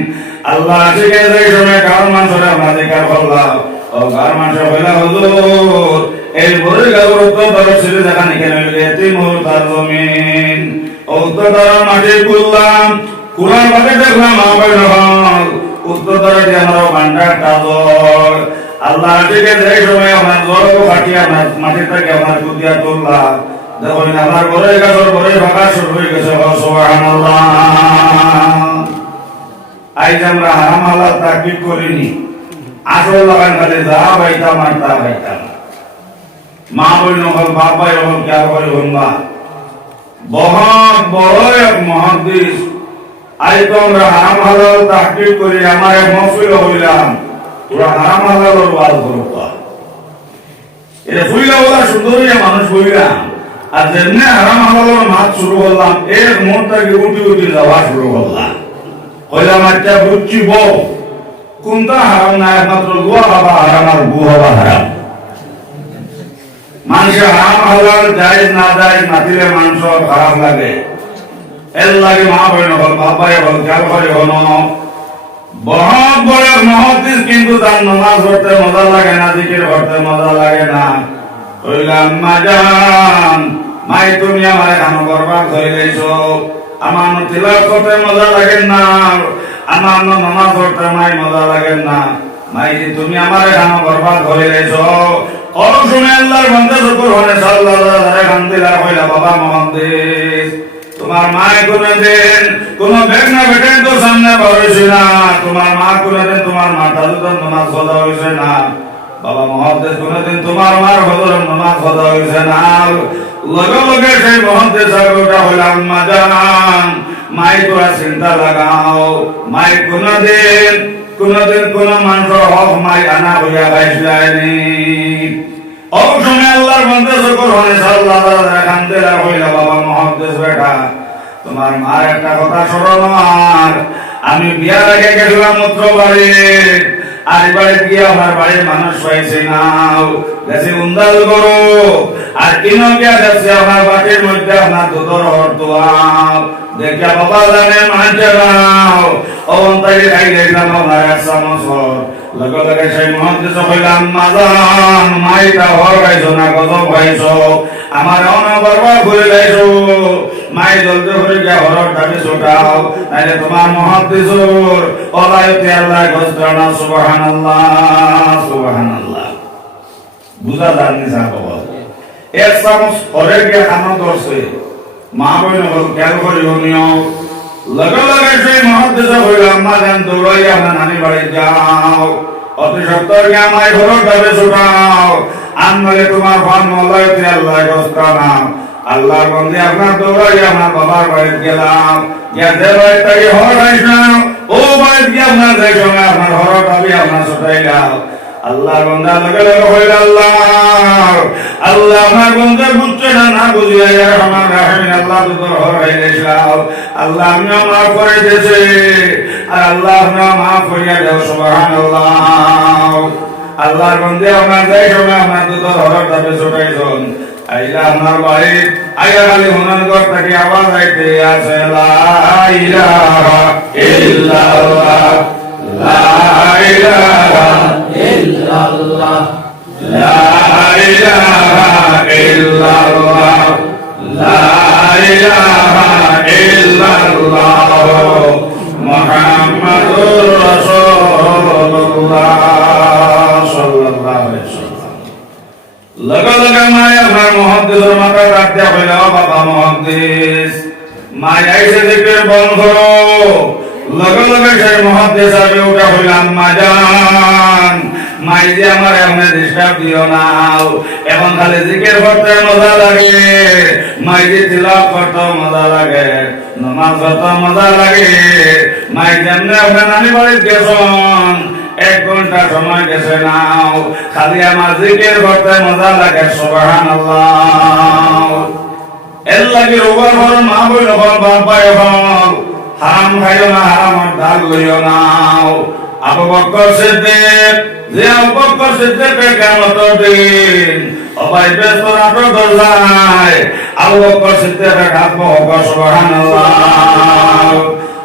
আল্লাহ ঠিক আছে এই সময় কার মানুষের আমরা জিজ্ঞাসা করলাম ও কার মানুষ হইলা হুজুর এই বরে গাছর উত্তর ধরো ছিল যেখানে কেন এতিম তার জমিন উত্তর ধরো মাটি করলাম কুড়ার বাদে দেখলাম আমার হল উত্তর ধরো দিয়ে আমার ভান্ডার টাজর আল্লাহ ঠিক আছে এই সময় আমার জল কাটিয়ে আমার মাটির থেকে আমার কুদিয়া তুললাম দেখুন আমার ঘরে গাছর ঘরে ভাঙা শুরু হয়ে গেছে সুবহানাল্লাহ আজ আমরা হারাম হালাল তাকবীর করিনি আসল লাগান খালি যা পাইতাম আর তা পাইতাম মা বইন হল বাপ ভাই হল কে করে হল বহুত বড় এক মহাদিস আজ তো আমরা হারাম হালাল তাকবীর করি আমার এক মহফিল হইলাম তোরা হারাম হালালের ওয়াজ করবা এটা ফুইলা বলা সুন্দরী মানুষ বইলাম আর যেমনি হারাম হালালের মাছ শুরু করলাম এক মুহূর্তে উঠি উঠি যাওয়া শুরু করলাম কইলাম আচ্ছা বুঝছি বউ কোনটা হারাম না একমাত্র গুয়া হবা হারাম আর গু হবা হারাম মানুষের হারাম হালাল জায়েজ না জায়েজ মাতিলে মানুষ খারাপ লাগে এর লাগে মা বইন হল বাবাই হল খেয়াল করে হল বহুত বড় মহাদিস কিন্তু তার নামাজ পড়তে মজা লাগে না জিকির করতে মজা লাগে না কইলাম মাজান মাই তুমি আমার কাম করবা কইলেছো আমার তিলাওয়াত করতে মজা লাগে না আমার নামাজ পড়তে মাই মজা লাগে না মাই তুমি আমার কাম করবা কইলেছো ও শুনে আল্লাহর বান্দা শুকর হনে সাল্লাল্লাহু আলাইহি ওয়াসাল্লাম কইলা বাবা মহাদিস তোমার মায় কোনদিন কোন বেগনা বেটেন তো সামনে বসে না তোমার মা কোনদিন তোমার মাথা তো নামাজ পড়া হইছে না বাবা মহাদেশ কোনদিন তোমার মার হজর নামাজ পড়া হইছে না লগে লগে সেই মহাদেশ আগটা হইলাম মাজান মাই তোরা চিন্তা লাগাও মাই কোনদিন কোন মানুষের হক মাই আনা হইয়া গাইছিলাইনি অবসময় আল্লাহর বান্দা যখন হনে সাল্লাল্লাহু আলাইহি ওয়াসাল্লাম দেলা হইলা বাবা মুহাদ্দিস বেটা তোমার মার একটা কথা শোনো আর আমি বিয়ার আগে গেছিলাম মূত্র বাড়ি আর বাড়ি গিয়ে আমার বাড়ির মানুষ পাইছে নাও গেছে উন্দাল করো আর কিনো গিয়া যাচ্ছে আমার বাটির মধ্যে আপনার দুধর হরদোয়া দেখিয়া বাবা জানে মানছে নাও অন্তরে খাই গেলাম আমার এক চামচ লগে লগে সেই মহাদিস হইলাম মাজান মাইটা হর গাইছো না কত গাইছো আমার অনবরবা ঘুরে গাইছো মাই জলদি করে গিয়া হরর দাবি ছোটাও নাইলে তোমার মহাদিসর অলায়তে আল্লাহ গজরানা সুবহানাল্লাহ সুবহানাল্লাহ বুঝা জানি যা বাবা এক চামচ হরে গিয়া খানা ধরছে মা বইন হল খেয়াল করি নিও লগে লগে সেই মহাদিস হইলাম মাজান দৌড়াইয়া আমার নানি বাড়ি যাও অতি সত্তর গিয়া মাই ঘর দাবি ছোটাও আনলে তোমার ফোন অলায়তে আল্লাহ গজরানা আল্লাহর বন্দে আপনার দৌড়াইয়া আমার বাবার বাড়িতে গেলাম গিয়া যে বাড়ি থেকে হর আইসাম ও বাড়িতে গিয়ে আপনার যে সময় আপনার হর দাবি আপনার ছোটাইলাম আল্লাহর বন্দা লগে লগে হইল আল্লাহ আমার বন্দে বুঝছে না বুঝিয়া আমার রাহিম আল্লাহ তো হর হয়ে গেছিলাম আল্লাহ আমিও মাফ করে দিয়েছে আর আল্লাহ আমিও মাফ করিয়া দেও সুবহানাল্লাহ আল্লাহর বন্দে আপনার যে সময় আপনার তো হর দাবি ছোটাইছেন আইলা আমার বাড়ি আইলা খালি হুনানগর থেকে আওয়াজ আইতে আছে লা ইলাহা ইল্লাল্লাহ লা ইলাহা ইল্লাল্লাহ লা ইলাহা ইল্লাল্লাহ লা ইলাহা ইল্লাল্লাহ মুহাম্মাদুর রাসূলুল্লাহ সাল্লাল্লাহু আলাইহি ওয়াসাল্লাম লগা লগা মায় আমার মহাদ্দেশের মাথা রাখতে হইল বাবা মহাদ্দেশ মায় আইসে দেখে বন্ধ করো লগা লগা সেই মহাদ্দেশ আমি উঠা হইলাম মাজান মাই যে আমার এমনি ডিস্টার্ব দিও না এখন খালি জিকির করতে মজা লাগে মাই যে তিলাওয়াত করতে মজা লাগে নামাজ পড়তে মজা লাগে মাই যেমনি আপনার নানি বাড়িতে গেছেন 1 ঘন্টা সময় গেছে নাও খালি আমার জিকির করতে মজা লাগে সুবহানাল্লাহ এল্লা লাগি রোবার হল মা বই হল বাপায় হল হারাম খাইও না হারামের দাগ লইও নাও আবু বকর সিদ্দিক যে আবু বকর সিদ্দিকের কিয়ামতের দিন অবাই ব্যস্ত রাখো দরজায় আবু বকর সিদ্দিকের ডাকবো সুবহানাল্লাহ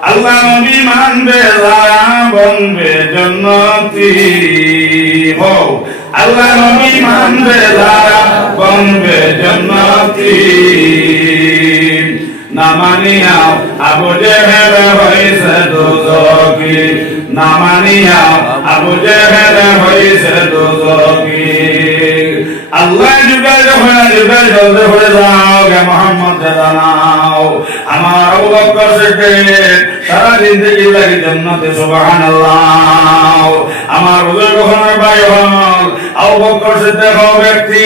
আল্লাহ নবী মানবে যারা বনবে জান্নাতি হো আল্লাহ নবী মানবে যারা বনবে জান্নাতি না মানিয়া আবু জেহেল হইছে দোজখী না মানিয়া আবু জেহেল হইছে দোজখী আল্লাহ যুগের যুগের জলদি হয়ে যাও গে মোহাম্মদ জানাও আমার আবু বকর সিদ্দিক সারা জিন্দেগি লাগি জান্নাতে সুবহানাল্লাহ আমার হুজুর কখনো ভাই হল আবু বকর সিদ্দিক ব্যক্তি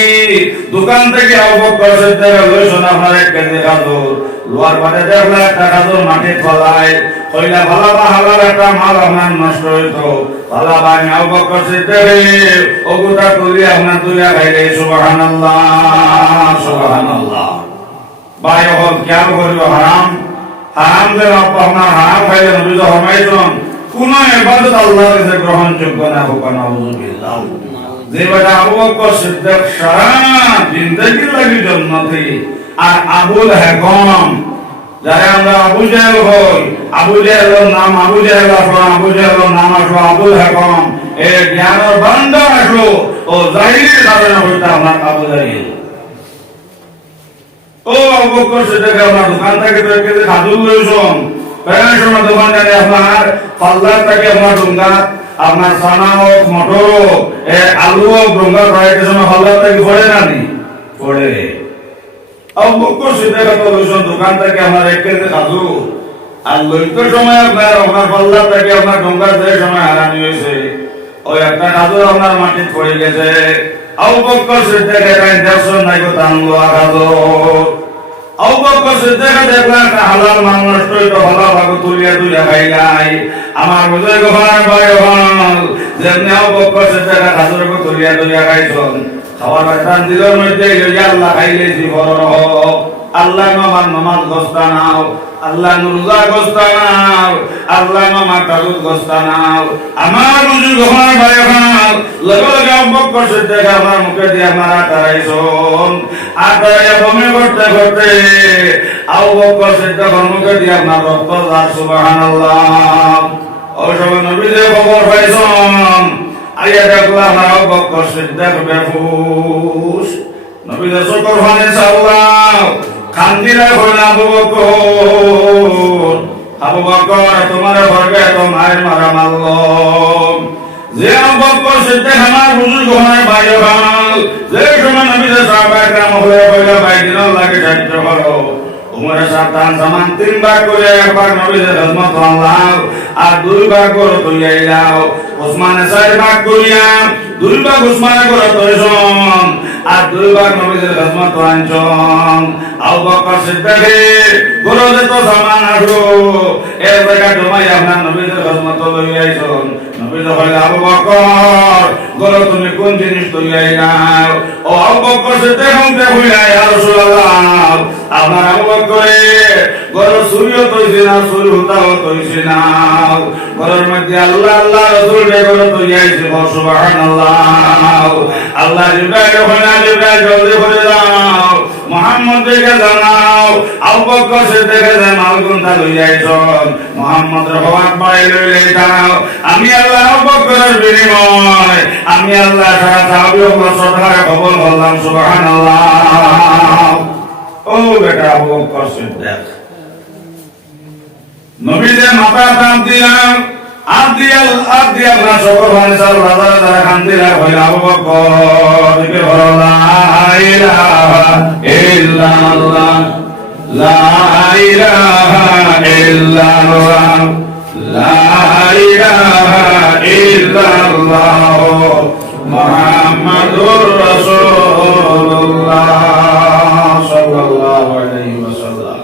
দোকান থেকে আবু বকর সিদ্দিক লইছেন আপনার এক কেজি খাজুর লোয়ার পাতে দেখলে একটা খাজুর মাটি ফলায় কইলা ভালো বা হালাল একটা মাল আপনার নষ্ট হইতো ভালো বা আবু বকর সিদ্দিক ওগুটা তুলি আপনার তুলিয়া খাইলে সুবহানাল্লাহ সুবহানাল্লাহ ভাই হল খেয়াল করিব হারাম হারাম যে আপনার হারাম খাইলে নবী তো ফরমাইছেন কোন ইবাদত আল্লাহর কাছে গ্রহণযোগ্য না হোক নাউযুবিল্লাহ যে বেটা আবু বকর সিদ্দিক সারা জিন্দেগি লাগি জান্নাতে আর আবুল হাকাম যারা আমরা আবু জাহেল হই আবু জাহেলের নাম আবু জাহেল আসলো আবু জাহেলের নাম আসলো আবুল হাকাম এই জ্ঞানের ভান্ডার আসলো ও জাহিরের সাধনা হইতে আমরা আবু জাহেল ও আবু বকর সিদ্দিক আপনার দোকান থেকে তো এক কেজি খাজুর লইছেন প্যারেন্ট সময় দোকান থেকে আপনার পাল্লার থেকে আপনার ডুঙ্গা আপনার সানা হোক মটর হোক আলু হোক ডুঙ্গা ফ্রাইটের সময় পাল্লার থেকে পড়ে না নি পড়ে আবু বকর সিদ্দিক তো লইছেন দোকান থেকে আপনার এক কেজি খাজুর আর লইতে সময় আপনার পাল্লার থেকে আপনার ডুঙ্গার যে সময় হারানি হয়েছে ওই একটা খাজুর আপনার মাটিতে পড়ে গেছে আবু বকর সিদ্দিক এটা দেখছেন নাই গো টানলো খাজুর আবু বকর সিদ্দিক দেখলা একটা হালাল মাল নষ্ট হইতো ভালো ভাবে তুলিয়া তুলিয়া খাইলাই আমার বুঝে গোহার ভাই হল যেমনি আবু বকর সিদ্দিক খাজুরকে তুলিয়া তুলিয়া খাইছেন খাওয়ার একটা দিলের মধ্যে লইয়া আল্লাহ খাইলেছি বড় হোক আল্লাহ মামার নামাজ গোস্তা নাও আল্লাহ রোজা গোস্তা নাও আল্লাহ মামা কাজুদ গোস্তা নাও আমার বুঝু গোহার ভাই হল লগে লগে আবু বকর সিদ্দিক আমার মুখে দিয়ে মারা তারাইছন আতায়া বমে করতে করতে আবু বকর সিদ্দিক মুখে দিয়ে আমার রক্ত যার সুবহানাল্লাহ ও সব নবী যে খবর পাইছন আইয়া দেখলা আমার আবু বকর সিদ্দিক বেহুশ নবী যে শুকর ফানে সাল্লাহ খান্দিরা হইল আবু বকর তোমার ঘরকে তো মায়ের মারা মারল যে আবু বকর সিদ্দিক আমার বুজুর্গ হয় ভাই হল যে সময় নবী যে সাহাবায়ে কেরাম হয়ে কইলা ভাই দিন লাগে সাহায্য করো উমরে সাতান সামান তিন ভাগ করে একবার নবী যে খিদমত আল্লাহ আর দুই ভাগ করে তুইলাও ওসমানে চার ভাগ করিয়া দুই ভাগ ওসমানে করে তৈছন আর দুই ভাগ নবী যে খিদমত আনছন আবু বকর সিদ্দিক গরো যে তো সামান আসলো এর জায়গা জমাই আপনার নবী যে খিদমত লই আইছন নবী যে কইলা আবু বকর গরো তুমি কোন জিনিস তুইলাও ও আবু বকর সিদ্দিক হুমতে কইলা ইয়া রাসূলুল্লাহ আপনার আবু বকরে গরো সূর্য তৈছে না সূর্য হুতাও তৈছে না গরোর মধ্যে আল্লাহ আল্লাহ রাসূল রে গরো তৈয়াইছে সুবহানাল্লাহ আল্লাহ জিবরাইল হইনা জিবরাইল জলদি করে যাও মুহাম্মদ কে জানাও আবু বকর সিদ্দিক যে মালগুনটা লইয়াইছন মুহাম্মদ রে হওয়ার পাই লইলে যাও আমি আল্লাহ আবু বকরের বিনিময় আমি আল্লাহ সারা সাহাবী ও সরদার কবুল করলাম সুবহানাল্লাহ ও বেটা আবু বকর সিদ্দিক নবী যে মাথা টান দিলাম আর দিয়া না সকল মানে সাল রাজা যারা কান্দিরা হইল আবু বকর কে বলো লা ইলাহা ইল্লাল্লাহ লা ইলাহা ইল্লাল্লাহ লা ইলাহা ইল্লাল্লাহ মুহাম্মাদুর রাসূলুল্লাহ সাল্লাল্লাহু আলাইহি ওয়াসাল্লাম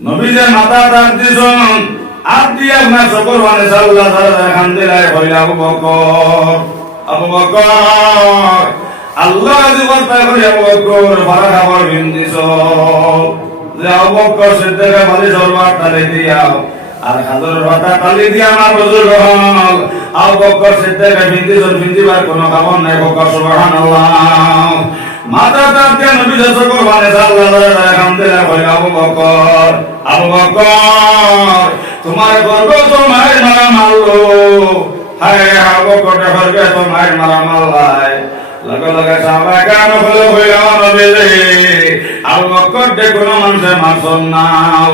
নবী যে মাথা টান দিছেন আর দিয়া না সকল মানে সাল্লাল্লাহু আলাইহি ওয়াসাল্লাম দিলাই হইল আবু বকর আল্লাহ জীবন তাকরি আবু বকর বারা খাবার বিন্দিস যে আবু বকর সিদ্দিকের মালি সরবার তালে দিয়াও আর হাজর কথা তালি দিয়া আমার বুজুর্গ হল আবু বকর সিদ্দিকের বিন্দিবার কোনো খবর নাই বকর সুবহানাল্লাহ মাতা তাতে নবী যশোর মানে সাল্লাল্লাহু আলাইহি ওয়াসাল্লাম কইল আবু বকর তোমার গর্ব তোমার মারা মারলো হায় আবু বকর গর্বে তোমার মারা মারলাই লগে লগে সাহাবা কেন হইল নবী রে আবু বকর যে কোনো মানুষের মাসন নাও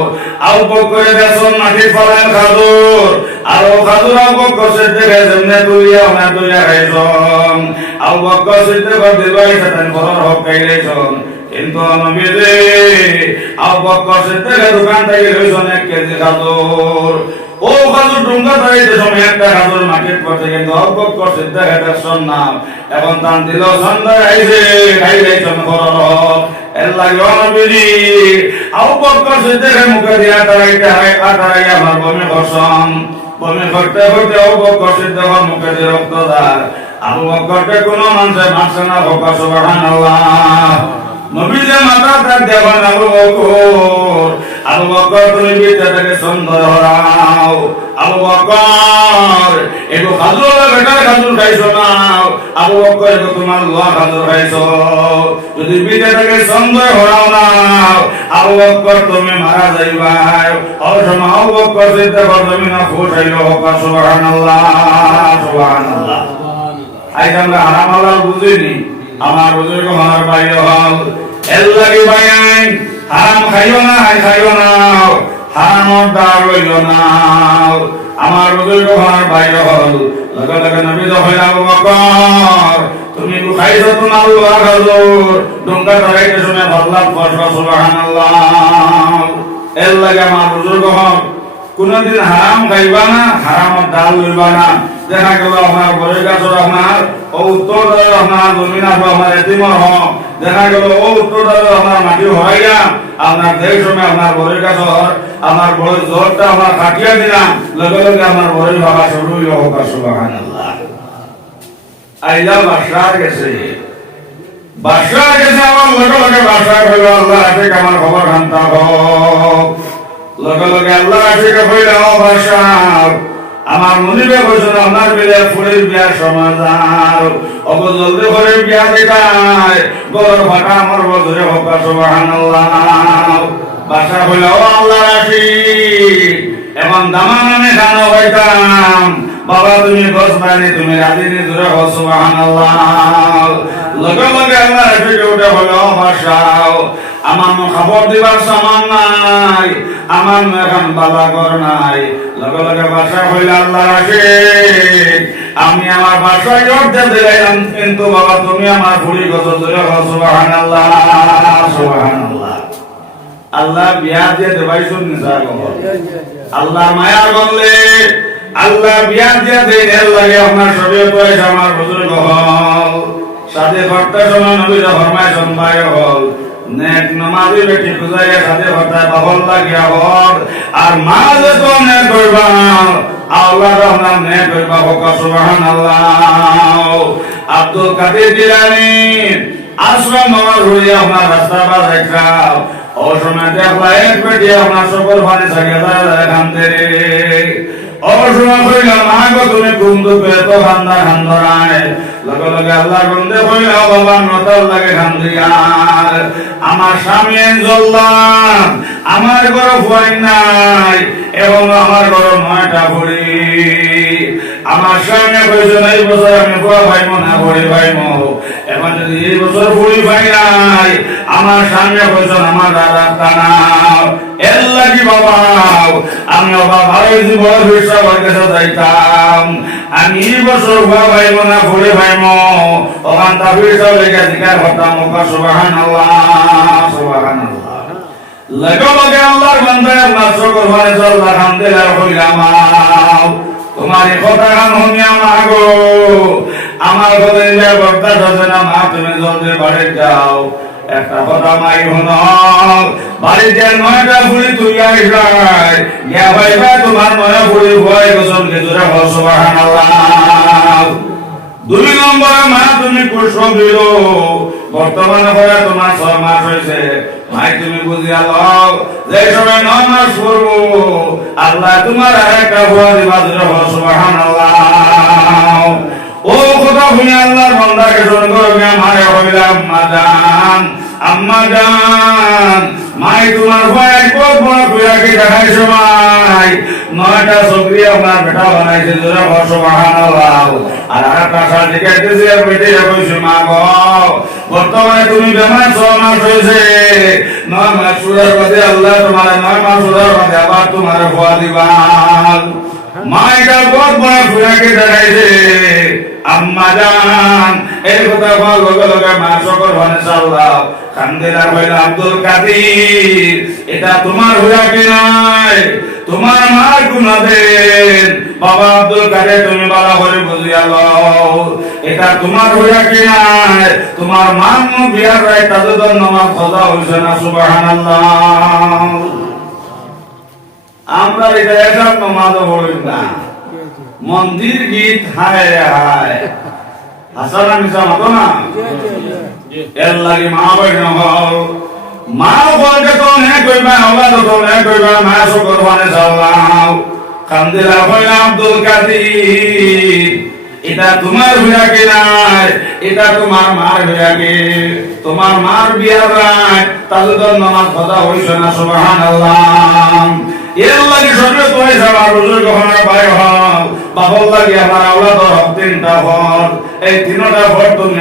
আবু বকর দেশন মাটি ফলাল খাজুর আর ও খাজুর আবু বকর সিদ্দিক যেমনে তুলিয়া না তুলিয়া খাইছন আবু বকর সিদ্দিক দিবাই সাতেন বড় হক খাইলেছন কিন্তু নবী রে আবু বকর সিদ্দিকের দোকান থেকে লইছন 1 কেজি খাজুর ও খাজুর ডুঙ্গা তাইতে সময় একটা খাজুর মার্কেট করতে কিন্তু আবু বকর সিদ্দিকের দেশন নাম এখন তান দিল সন্ধ্যা আইছে খাইলেছন বড় হক এর লাগে নবী আবু বকর সিদ্দিকের মুখে দিয়া তারাইয়া আমার বমি করছন বমি করতে করতে আবু বকর সিদ্দিকের মুখে দিয়ে রক্ত দার আবু বকরকে কোনো মানুষে মারছে না বকর সুবহানাল্লাহ নবী যে মাথা তার দেওয়ান আবু বকর তুমি বিদ্যাটাকে সুন্দর হরাও আবু বকর একটু খাজুর বেটার খাজুর খাইছো না আবু বকর একটু তোমার লোয়া খাজুর খাইছো যদি বিদ্যাটাকে সুন্দর হরাও না আবু বকর তুমি মারা যাইবাই অবশ্য আবু বকর চিন্তা করবে না ফুটাইল বকর সুবহানাল্লাহ সুবহানাল্লাহ আজ আমরা হারাম হালাল বুঝিনি আমার বুজুর্গ আমার ভাই হল এর লাগি ভাই হারাম খাইও না হারাম দার লইল না আমার বুজুর্গ আমার ভাই হল লগে লগে নবী যখন আবু বকর তুমি খাইছো তোমার লোয়া খাজুর ডুঙ্গা ধরাইতে শুনে বদলাম কষ্ট সুবহানাল্লাহ এর লাগে আমার বুজুর্গ হল কোনদিন হারাম খাইবা না হারাম ডাল লইবা না দেখা গেল আপনার বড় গাছর আপনার ও উত্তর দ্বারা আপনার জমিন আসবো আপনার এতিমর হোক দেখা গেল ও উত্তর দ্বারা আপনার মাটি হরাইয়া আপনার দেশ সময় আপনার বড় গাছর আমার বড় জোরটা আপনার কাটিয়া দিলাম লগে লগে আমার বড় বাবা শুরু হইল হোক সুবহানাল্লাহ আইলা বাসার গেছে আমার লগে লগে বাসার হইল আল্লাহ আছে আমার খবর খান্তা হোক লগে লগে আল্লাহ আছে হইল বাসার আমার মনিবে বলছিল আমার বিলে ফুলের বিয়া সমাধান অব জলদি করে বিয়া দিতাই গর ফাটা আমার বদরে হোক সুবহানাল্লাহ বাসা হইল আল্লাহ রাশি এখন দামানে খানা হইতাম বাবা তুমি বস বানি তুমি রাজিনি জোরে হোক সুবহানাল্লাহ লগে লগে আল্লাহ রাশি উঠে হলো বাসাও আমার খবর দিবার সামান নাই আমার এখন বাবা ঘর নাই লগে লগে বাসা হইল আল্লাহ রাখে আমি আমার বাসায় উঠতে দিলাম কিন্তু বাবা তুমি আমার ফুড়ি গত ধরে সুবহানাল্লাহ সুবহানাল্লাহ আল্লাহ বিয়া দিয়ে দেবাই শুন নিসার আল্লাহ মায়া বললে আল্লাহ বিয়া দিয়ে দেন এর লাগে আপনার শরীয়ত হয়েছে আমার বুজুর্গ হল সাথে ভর্তা সময় নবীরা ফরমায় সম্পায় হল নেক নামাজি বেটি বুঝাইয়া সাথে ভর্তায় বাবল লাগিয়া হল আর মা যে তো নেক করবা আল্লাহ রহমান নেক করবা বকা সুবহানাল্লাহ আব্দুল কাদের জিলানী আশ্রম আমার হইয়া আপনার রাস্তা বাজ একটা ও সময় দেখলা এক বেটি আপনার সকল ভানে থাকে এখান থেকে অবসময় হইলাম মাগো তুমি ঘুম দুপে তো খান্দা খান্দরায় লগে লগে আল্লাহ বন্দে হইলা বাবা নতাল লাগে খান্দিয়ার আমার স্বামী জ্বললাম আমার ঘর ভয় নাই এবং আমার ঘর 9টা ভরি আমার স্বামী কইছে এই বছর আমি ভুয়া ভাইমো না ভরি ভাইমো এখন যদি এই বছর ভরি ভাই নাই আমার স্বামী কইছে আমার দাদা টানা এর লাগি বাবা আমি বাবা ভালো জীবন বিশ্বাস কাছে যাইতাম আমি এই বছর ভুয়া ভাইমো না ভরি ভাইমো ওখান তা বিশ্বাস লেগে জিকার হতাম সুবহানাল্লাহ সুবহানাল্লাহ লাগো লগে আল্লাহর বান্দা আল্লাহ শুকর করে আলহামদুলিল্লাহ কইলাম তোমার কথা গান শুনিয়া মাগো আমার বলে যে বর্তা ধরবে না মা তুমি জলদি বাড়ি যাও একটা কথা মাই হন বাড়িতে 9টা ফুলি তুই আইসাই গিয়া ভাইবা তোমার 9 ফুলি ভয় গোসল কে জোরে সুবহানাল্লাহ দুই নম্বরে মা তুমি পুষ্প দিল, বর্তমানে করে তোমার 6 মাস হয়েছে, মাই তুমি বুঝিয়া লও যে সময় 9 মাস পড়বো আল্লাহ তোমার একটা ভুয়া দিবা, সুবহানাল্লাহ। ও কথা শুনে আল্লাহর বান্দাকে শুনে করবে মারে হইলাম আম্মা জান, মাই তোমার ভয় কত বড় কুয়াকে দেখাই সময় 9টা চকরি আপনার বেটা বানাইছে, সুবহানাল্লাহ। আর একটা সার্টিফিকেট দিয়েছে বেটে কইছে মা গো বর্তমানে তুমি বেমার 6 মাস হয়েছে, 9 মাস সুদার বাদে আল্লাহ তোমার 9 মাস সুদার বাদে আবার তোমার ভয় দিবা। মাইটা কত বড় কুয়াকে দেখাইছে আম্মা জান, এই কথা বল লগে লগে মা সকল ভানে চাল্লাও কান্দেলার হইল আব্দুল কাদির, এটা তোমার হইয়া কি নাই, তোমার মার গুনাহ দেন বাবা আব্দুল কাদের, তুমি বলা করে বুঝিয়া লও এটা তোমার হইয়া কি নাই, তোমার মান বিয়ার রায় তাদের নামাজ খোদা হইছে না, সুবহানাল্লাহ। আমরা এটা এসব নামাজ পড়ি না, মন্দির গীত হায় হায় হাসানা মিশা মতো না, এর লাগি মা বইন হল মা বলকে তো নে কইবা হলা তো নে কইবা মা শুকর মানে সাল্লাহ কান্দিলা হইলা আব্দুল কাদির, এটা তোমার হইয়া কি নাই, এটা তোমার মার হইয়া কি, তোমার মার বিয়ার রাত তাদের নামাজ খোদা হইছে না, সুবহানাল্লাহ। এর লাগি সবে তোই যাওয়ার বুজুর্গ হওয়ার ভাই হও বাবার লাগি আমার আওলাদ হক 3টা হল, এই 3টা ভর তুমি